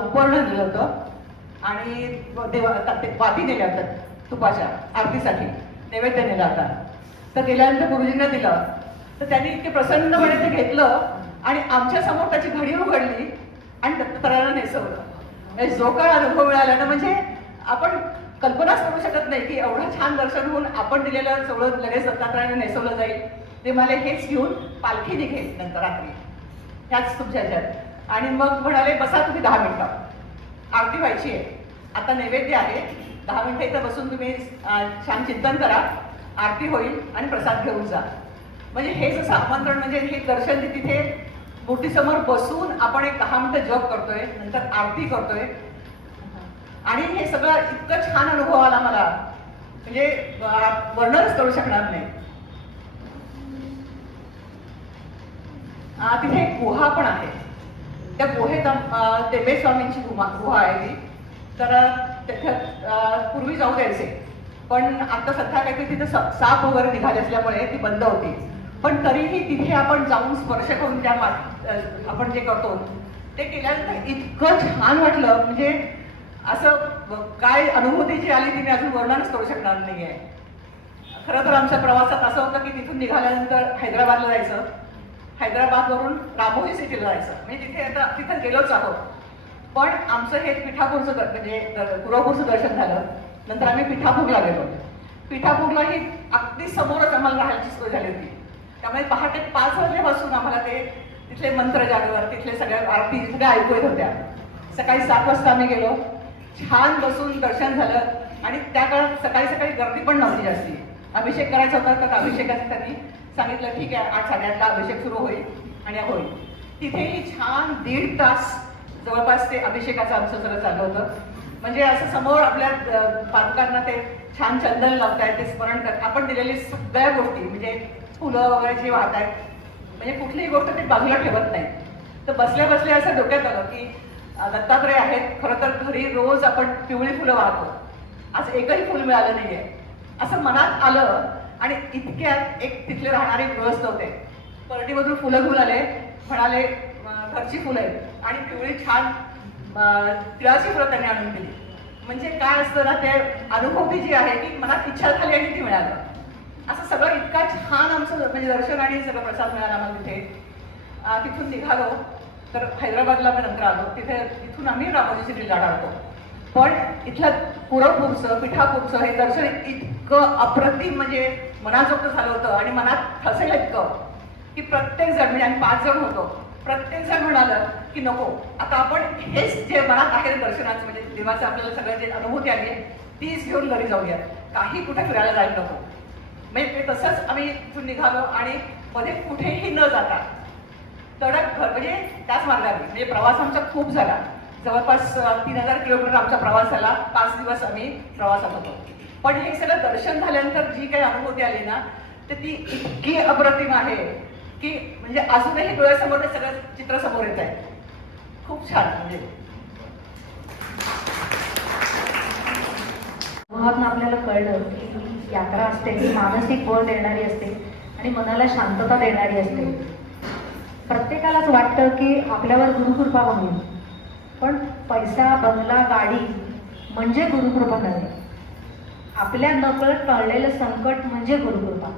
उपकरणं नेलं होतं आणि वाती नेल्या होत्या तुपाच्या आरतीसाठी, नैवेद्य नेला होता. तर गेल्यानंतर गुरुजींना दिलं. तर त्यांनी इतके प्रसन्नपणे ते घेतलं आणि आमच्या समोर त्याची घडी उघडली आणि दत्तात्रयाला नेसवलं. जो काय अनुभव मिळाला ना, म्हणजे आपण कल्पनाच करू शकत नाही की एवढं छान दर्शन होऊन आपण दिलेलं सगळं लगेच दत्तात्रयाने नेसवलं जाईल. ते मला हेच घेऊन पालखी निघेल नंतर रात्री ह्याच तुमच्या ह्याच्यात. आणि मग म्हणाले बसा तुम्ही 10 मिनिटं, आरती व्हायची आहे, आता नैवेद्य आहे, 10 मिनिटं इथं बसून तुम्ही छान चिंतन करा, आरती होईल आणि प्रसाद घेऊन जा. म्हणजे हे जसं आमंत्रण, म्हणजे हे दर्शन तिथे मूर्तीसमोर बसून आपण एक 10 मिनिटं जप करतोय, नंतर आरती करतोय आणि हे सगळं इतकं छान अनुभव आला मला, म्हणजे वर्णनच करू शकणार नाही. तिथे एक गुहा पण आहे. त्या गुहेत टेंबे स्वामींची गुहा आहे ती. तर त्याच्यात पूर्वी जाऊ द्यायचे, पण आता सध्या काहीतरी तिथे साप वगैरे निघाले असल्यामुळे ती बंद होती. पण तरीही तिथे आपण जाऊन स्पर्श करून त्या आपण जे करतो ते केल्यानंतर इतकं छान वाटलं, म्हणजे असं काय अनुभूती जी आली ती मी अजून वर्णनच करू शकणार नाहीये. खरं तर आमच्या प्रवासात असं होतं की तिथून निघाल्यानंतर हैदराबादला जायचं, हैदराबादवरून रामोही सिटीला जायचं, म्हणजे तिथे आता तिथं गेलोच आहोत. पण आमचं हे पिठापूरचं म्हणजे कुरवपूरचं दर्शन झालं. नंतर आम्ही पिठापूरला गेलो. पिठापूरला ही अगदी समोरच आम्हाला राहायची सोय झाली होती. त्यामुळे पहाटे 5 वाजल्यापासून आम्हाला ते तिथले मंत्र जागर, तिथले सगळ्या आरती सगळ्या ऐकू येत होत्या. सकाळी 7 वाजता आम्ही गेलो, छान बसून दर्शन झालं. आणि त्या काळात सकाळी सकाळी गर्दी पण नव्हती जास्ती. अभिषेक करायचा होता तर अभिषेकाचं त्यांनी सांगितलं ठीक आहे 8-8:30ला अभिषेक सुरू होईल आणि होईल. तिथेही छान 1.5 तास जवळपास ते अभिषेकाचं आमचं सगळं चाललं होतं. म्हणजे असं समोर आपल्या पालकांना ते छान चंदन लावतायत, ते स्मरण करत आपण दिलेली सगळ्या गोष्टी म्हणजे फुलं वगैरे जे वाहत आहेत, म्हणजे कुठलीही गोष्ट ते बाजूला ठेवत नाही. तर बसल्या बसल्या असं डोक्यात आलं की दत्तात्रय आहेत, खरं तर घरी रोज आपण पिवळी फुलं वाहतो, आज एकही फुल मिळालं नाहीये असं मनात आलं. आणि इतक्यात एक तिथले राहणारे गृहस्थ होते, परडीमधून फुलं घेऊन आले, म्हणाले घरची फुलं आहेत आणि पिवळी छान तिळाची फुलं त्यांनी आणून दिली. म्हणजे काय असतं ना, ते अनुभूती जी आहे की मनात इच्छा झाली आणि ती मिळालं. असं सगळं इतका छान आमचं म्हणजे दर्शन आणि सगळं प्रसाद मिळाला आम्हाला तिथे. तिथून निघालो तर हैदराबादला आम्ही नंतर आलो. तिथून आम्ही रामोजी सिटीला जाणार. पण इथलं कुरवपूरचं पिठापूरचं हे दर्शन इतकं अप्रतिम म्हणजे मनाजोगतं झालं होतं आणि मनात ठसेल इतकं की प्रत्येक जण म्हणजे आम्ही 5 जण होतो, प्रत्येक जण म्हणालं की नको आता आपण हेच जे मनात आहे दर्शनाचं म्हणजे देवाचं आपल्याला सगळं जे अनुभूती आली आहे तीच घेऊन घरी जाऊया, काही कुठे फिरायला जायला नको. म्हणजे ते तसंच आम्ही इथून निघालो आणि मध्ये कुठेही न जाता तडक घर म्हणजे त्याच मार्गाने म्हणजे प्रवास आमचा खूप झाला. जवळपास 3000 किलोमीटर आमचा प्रवास झाला. 5 दिवस आम्ही प्रवासात होतो. पण हे सगळं दर्शन झाल्यानंतर जी काही अनुभूती आली ना तर ती इतकी अप्रतिम आहे की म्हणजे अजूनही डोळ्यासमोर ते सगळं चित्र समोर येत आहे. खूप छान म्हणजे आपल्याला कळलं की यात्रा असते ती मानसिक बळ देणारी असते आणि मनाला शांतता देणारी असते. प्रत्येकालाच वाटतं की आपल्यावर गुरुकृपा होईल, पण पैसा बंगला गाडी म्हणजे गुरुकृपा नव्हे. आपल्या नकळत टळलेलं संकट म्हणजे गुरुकृपा.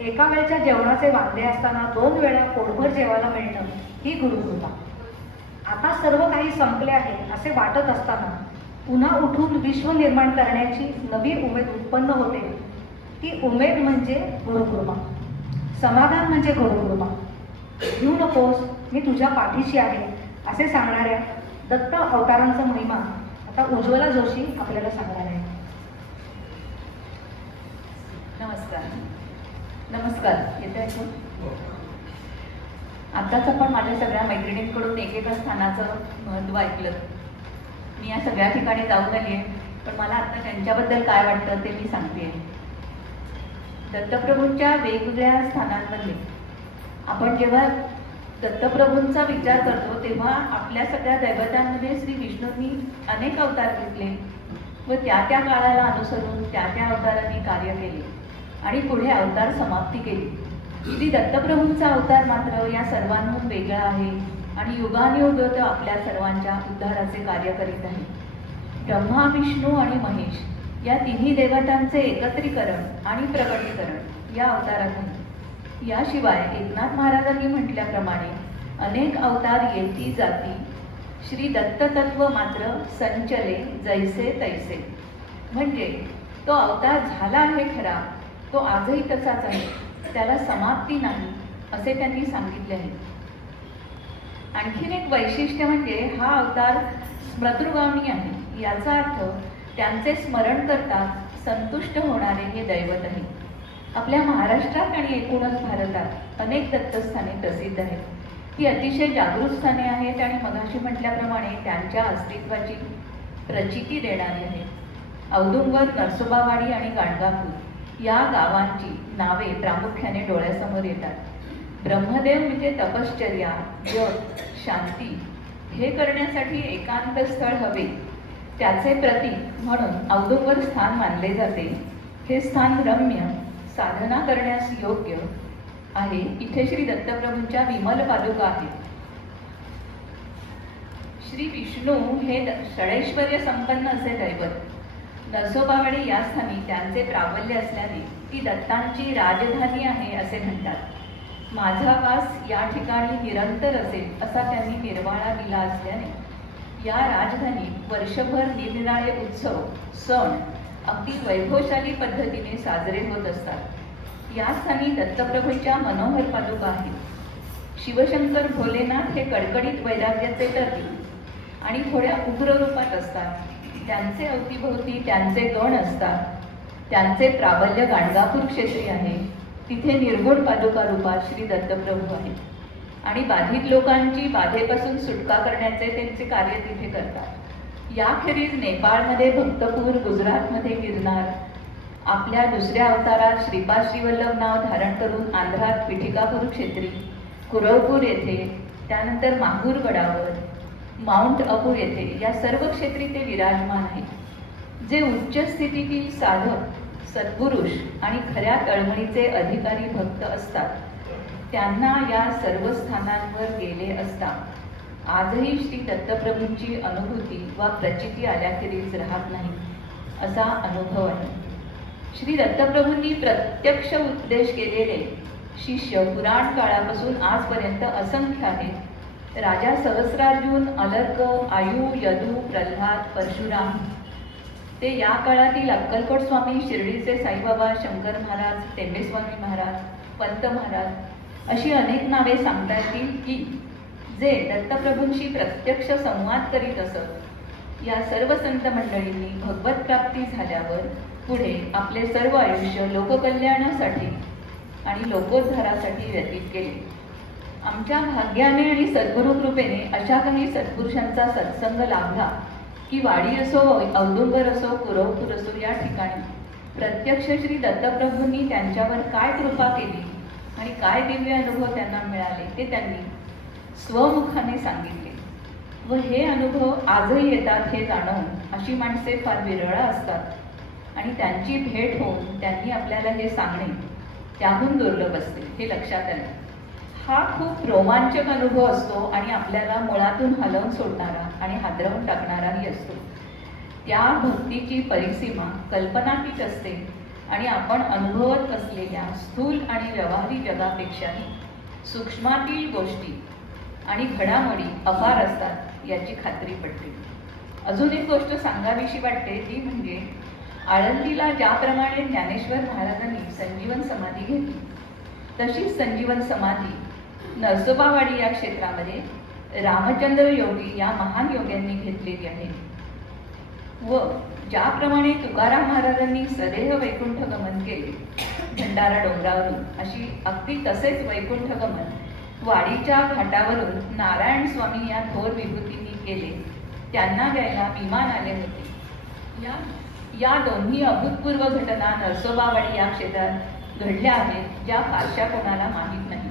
एका वेळच्या जेवणाचे वांदे असताना 2 वेळा पोटभर जेवायला मिळणं ही गुरुकृपा. आता सर्व काही संपले आहे असे वाटत असताना पुन्हा उठून विश्व निर्माण करण्याची नवी उमेद उत्पन्न होते. ती उमेद म्हणजे गुरुकृपा. समाधान म्हणजे गुरुकृपा. घेऊ नकोस मी तुझ्या पाठीशी आहे असे सांगणाऱ्या दत्त अवतारांचा महिमा आता उज्ज्वला जोशी आपल्याला सांगणार आहे. नमस्कार. येते ऐकून? आताच आपण माझ्या सगळ्या मैत्रिणींकडून एकेका स्थानाचं महत्त्व ऐकलं. मी या सगळ्या ठिकाणी जाऊन आली आहे, पण मला आता त्यांच्याबद्दल काय वाटतं ते मी सांगते. दत्तप्रभूंच्या वेगवेगळ्या स्थानांमध्ये आपण जेव्हा दत्तप्रभूंचा विचार करतो तेव्हा आपल्या सगळ्या दैवतांमध्ये श्री विष्णूंनी अनेक अवतार घेतले व त्या त्या काळाला अनुसरून त्या त्या अवतारांनी कार्य केले आणि पुढे अवतार समाप्ती केली. श्री दत्तप्रभूंचा अवतार मात्र या सर्वांहून वेगळा आहे आणि युगानुयुग तो आपल्या सर्वांच्या उद्धाराचे कार्य करीत आहे. ब्रह्मा, विष्णू आणि महेश या तिन्ही देवतांचे एकत्रीकरण आणि प्रकटीकरण या अवतारातून. याशिवाय एकनाथ महाराजांनी म्हटल्याप्रमाणे अनेक अवतार येती जाती, श्री दत्त तत्व मात्र संचले जैसे तैसे. म्हणजे तो अवतार झाला आहे खरा, तो आजही तसाच आहे, त्याला समाप्ती नाही असे त्यांनी सांगितले आहे. आणखीन एक वैशिष्ट्य म्हणजे हा अवतार स्मृतुगामी आहे. याचा अर्थ त्यांचे स्मरण करतात संतुष्ट होणारे हे दैवत आहे. आपल्या महाराष्ट्रात आणि एकूणच भारतात अनेक दत्तस्थाने प्रसिद्ध आहेत. ही अतिशय जागृत स्थाने आहेत आणि मगाशी म्हटल्याप्रमाणे त्यांच्या अस्तित्वाची प्रचिती देणारी आहेत. औदुंबर, नरसोबावाडी आणि गाणगापूर या गावांची नावे प्रामुख्याने डोळ्यासमोर येतात. ब्रह्मदेव म्हणजे तपश्चर्या, जप, शांती हे करण्यासाठी एकांत स्थळ हवे त्याचे प्रतीक म्हणून औदुंबर स्थान मानले जाते. हे स्थान रम्य, साधना करण्यास योग्य आहे. इथे श्री दत्तप्रभूंच्या विमल पादुका आहेत. श्री विष्णू हे षडैश्वर्य संपन्न असे दैवत. नरसोबावाडी या स्थानी त्यांचे प्राबल्य असल्याने ती दत्तांची राजधानी आहे असे म्हणतात. माझा वास या ठिकाणी निरंतर असेल असा त्यांनी निर्वाळा दिला असल्याने या राजधानीत वर्षभर निरनिराळे उत्सव सण अगदी वैभवशाली पद्धतीने साजरे होत असतात. या स्थानी दत्तप्रभूंच्या मनोहर पादुका आहेत. शिवशंकर भोलेनाथ हे कडकडीत वैराग्याचे टर्की आणि थोड्या उग्र रूपात असतात. त्यांचे अवतीभोवती त्यांचे गण असतात. त्यांचे प्राबल्य गाणगापूर क्षेत्री आहे. तिथे निर्गुण पादुका रूपात श्री दत्तप्रभू आहेत आणि बाधित लोकांची बाधेपासून सुटका करण्याचे त्यांचे कार्य तिथे करतात. याखेरीज नेपाळमध्ये भक्तपूर, गुजरातमध्ये गिरनार, आपल्या दुसऱ्या अवतारात श्रीपाद श्रीवल्लभ नाव धारण करून आंध्रात पिठिकापूर क्षेत्री, कुरवपूर येथे, त्यानंतर माहूर गडावर, माउंट अपूर येथे या सर्व क्षेत्री ते विराजमान आहेत. जे उच्च स्थितीतील साधक, सत्पुरुष आणि खऱ्या तळमळीचे अधिकारी भक्त असतात त्यांना या सर्व स्थानांवर गेले असता आजही श्री दत्तप्रभूंची अनुभूती वा प्रचिती आल्याखेरीज राहत नाही असा अनुभव आहे. श्री दत्तप्रभूंनी प्रत्यक्ष उपदेश केलेले शिष्य पुराण काळापासून आजपर्यंत असंख्य आहेत. राजा सहस्रार्जुन, अलर्क, आयु, यदू, प्रल्हाद, परशुराम, ते या काळातील अक्कलकोट स्वामी, शिर्डीचे साईबाबा, शंकर महाराज, टेंबेस्वामी महाराज, पंत महाराज अशी अनेक नावे सांगता येतील की जे दत्तप्रभूंशी प्रत्यक्ष संवाद करीत असत. या सर्व संत मंडळींनी भगवत प्राप्ती झाल्यावर पुढे आपले सर्व आयुष्य लोककल्याणासाठी आणि लोकोद्धारासाठी व्यतीत केले. आमच्या भाग्याने आणि सद्गुरु कृपेने अशा काही सत्पुरुषांचा सत्संग लाभला की वाडी असो, औदुंबर असो, कुरवपूर असो या ठिकाणी प्रत्यक्ष श्री दत्तप्रभूंनी त्यांच्यावर काय कृपा केली आणि काय दिव्य अनुभव त्यांना मिळाले ते त्यांनी स्वमुखाने सांगितले. व हे अनुभव आजही येतात हे जाणून अशी माणसे फार विरळ असतात आणि त्यांची भेट होऊन त्यांनी आपल्याला हे सांगणे त्याहून दुर्लभ असते हे लक्षात आले. हा खूप रोमांचक अनुभव असतो आणि आपल्याला मुळातून हलवून सोडणारा आणि हादरवून टाकणाराही असतो. त्या भक्तीची परिसीमा कल्पनातीत असते आणि आपण अनुभवत असलेल्या स्थूल आणि व्यवहारी जगापेक्षाही सूक्ष्मातील गोष्टी आणि घडामोडी अपार असतात याची खात्री पडते. अजून एक गोष्ट सांगावीशी वाटते ती म्हणजे आळंदीला ज्याप्रमाणे ज्ञानेश्वर महाराजांनी संजीवन समाधी घेतली तशीच संजीवन समाधी नरसोबावाडी या क्षेत्रामध्ये रामचंद्र योगी या महान योग्यांनी घेतलेली आहे. व ज्याप्रमाणे तुकाराम महाराजांनी सदेह वैकुंठ गमन केले भंडारा डोंगरावरून अशी अगदी तसेच वैकुंठ गमन वाडीच्या घाटावरून नारायण स्वामी या थोर विभूतींनी केले. त्यांना द्यायला विमान आले होते. या दोन्ही अभूतपूर्व घटना नरसोबावाडी या क्षेत्रात घडल्या आहेत ज्या फारशा कोणाला माहीत नाही.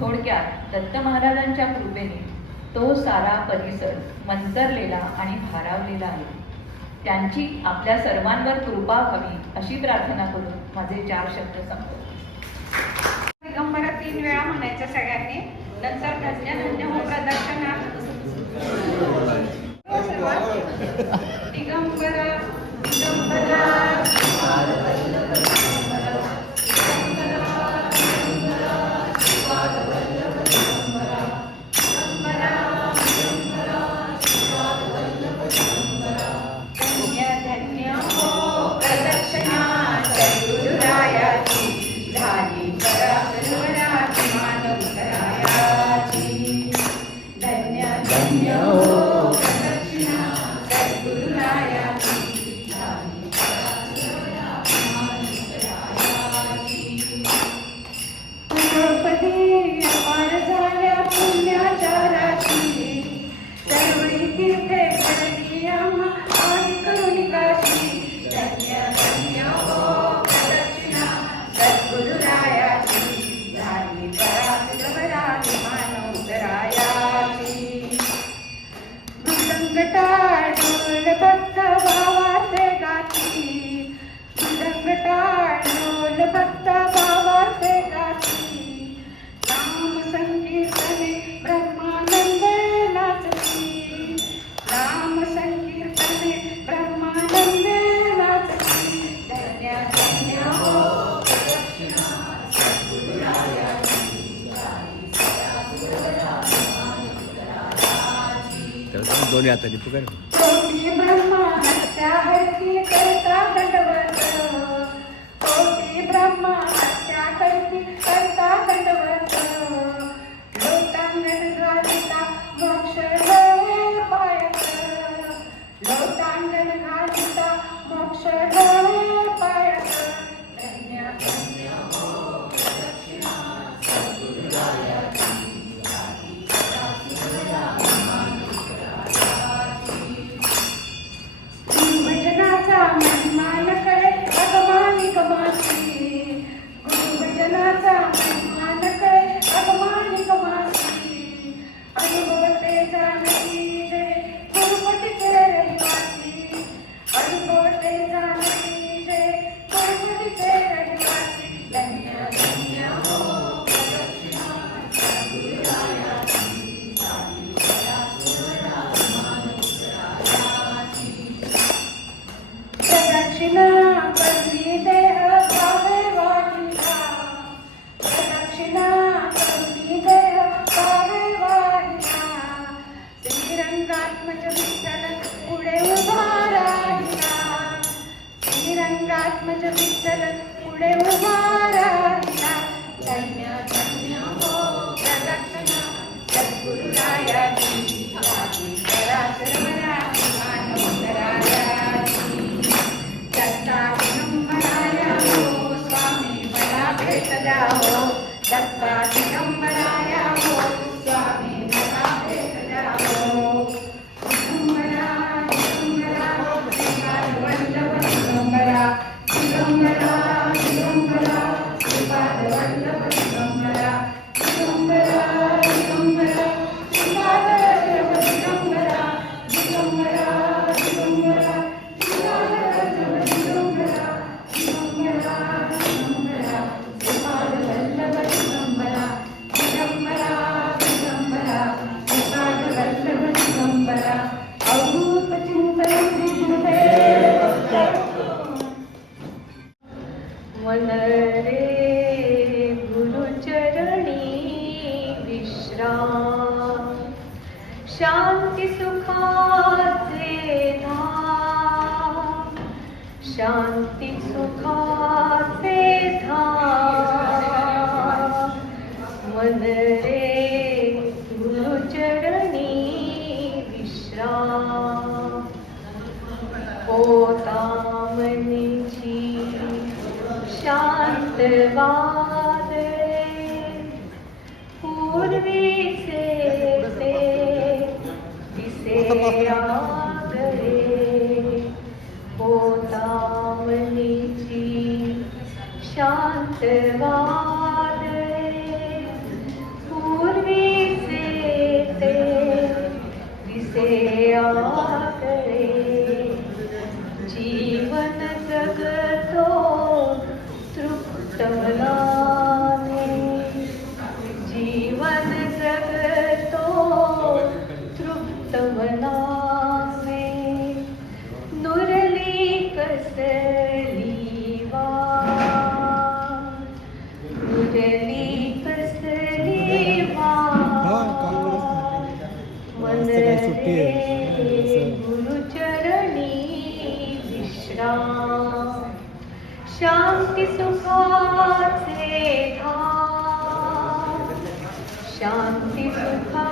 थोडक्यात दत्त महाराजांच्या कृपेने तो सारा परिसर मंतरलेला आणि भारावलेला आहे. त्यांची आपल्या सर्वांवर कृपा व्हावी अशी प्रार्थना करून माझे 4 शब्द संपवतो. दिगंबरा 3 वेळा म्हणायचं सगळ्यांनी. नंतर धन्य धन्य हो प्रदक्षिणा. दिगंबरा दिगंबरा दोन्ही हाताने तू काय कोटी ब्रह्मा हत्या हरती करता दंडवत, कोटी ब्रह्मा हत्या करती करता दंडवत, लोटांगण घालिता मोक्ष गळे पायत, लोटांगण घालिता मोक्ष गळे पायत, धन्य धन्य हो प्रदक्षिणा सद्गुरुरायाची, भजनाचा महिमान कळे अगमानी कमासी, गुरुभजनाचा महिमान कळे अगमानी कमासी, अनुभवते जानकी जे गुरुपतीचे रहिवासी, अनुभवते जानकी जे गुरुपतीचे रहिवासी, धन्य धन्य हो प्रदक्षिणा सद्गुरुरायाची, प्रदक्षिणा करती देह पावे वाहिला, प्रदक्षिणा करती देह पावे वाहिला, श्रीरंगात्मज विठ्ठल पुढे उभा राहिला, श्रीरंगात्मज विठ्ठल पुढे उभा राहिला, धन्य धन्य हो प्रदक्षिणा सद्गुरुरायाची, करा सर्वदा मानवतरायाची, दत्ता दिगंबराया हो स्वामी मला भेट द्या हो, दत्ता दिगंबराया हो स्वामी मला भेट द्या हो, दिगंबरा दिगंबरा श्रीपाद वल्लभ दिगंबरा, दिगंबरा दिगंबरा श्रीपाद वल्लभ दिगंबरा, दिगंबरा दिगंबरा श्रीपाद वल्लभ दिगंबरा, दिगंबरा दिगंबरा मन रे गुरुचरणी विश्राम, शांती सुखाचे धाम, शांती सुखाचे धाम, मन रे गुरुचरणी विश्राम, पोतामनीची शांत वादळे पूर्वीचे ते दिसे आदळे, पोतामनीची शांत वादळे पूर्वीचे ते दिसे आदळे, जीवन जगतो तृप्त मनाने, जीवन जगतो तृप्त मनाने, नुरली कसली वाट, नुरली कसली वाट, मन रे गुरुचरणी विश्राम, शांती सुखाचे धाम, शांती सुखा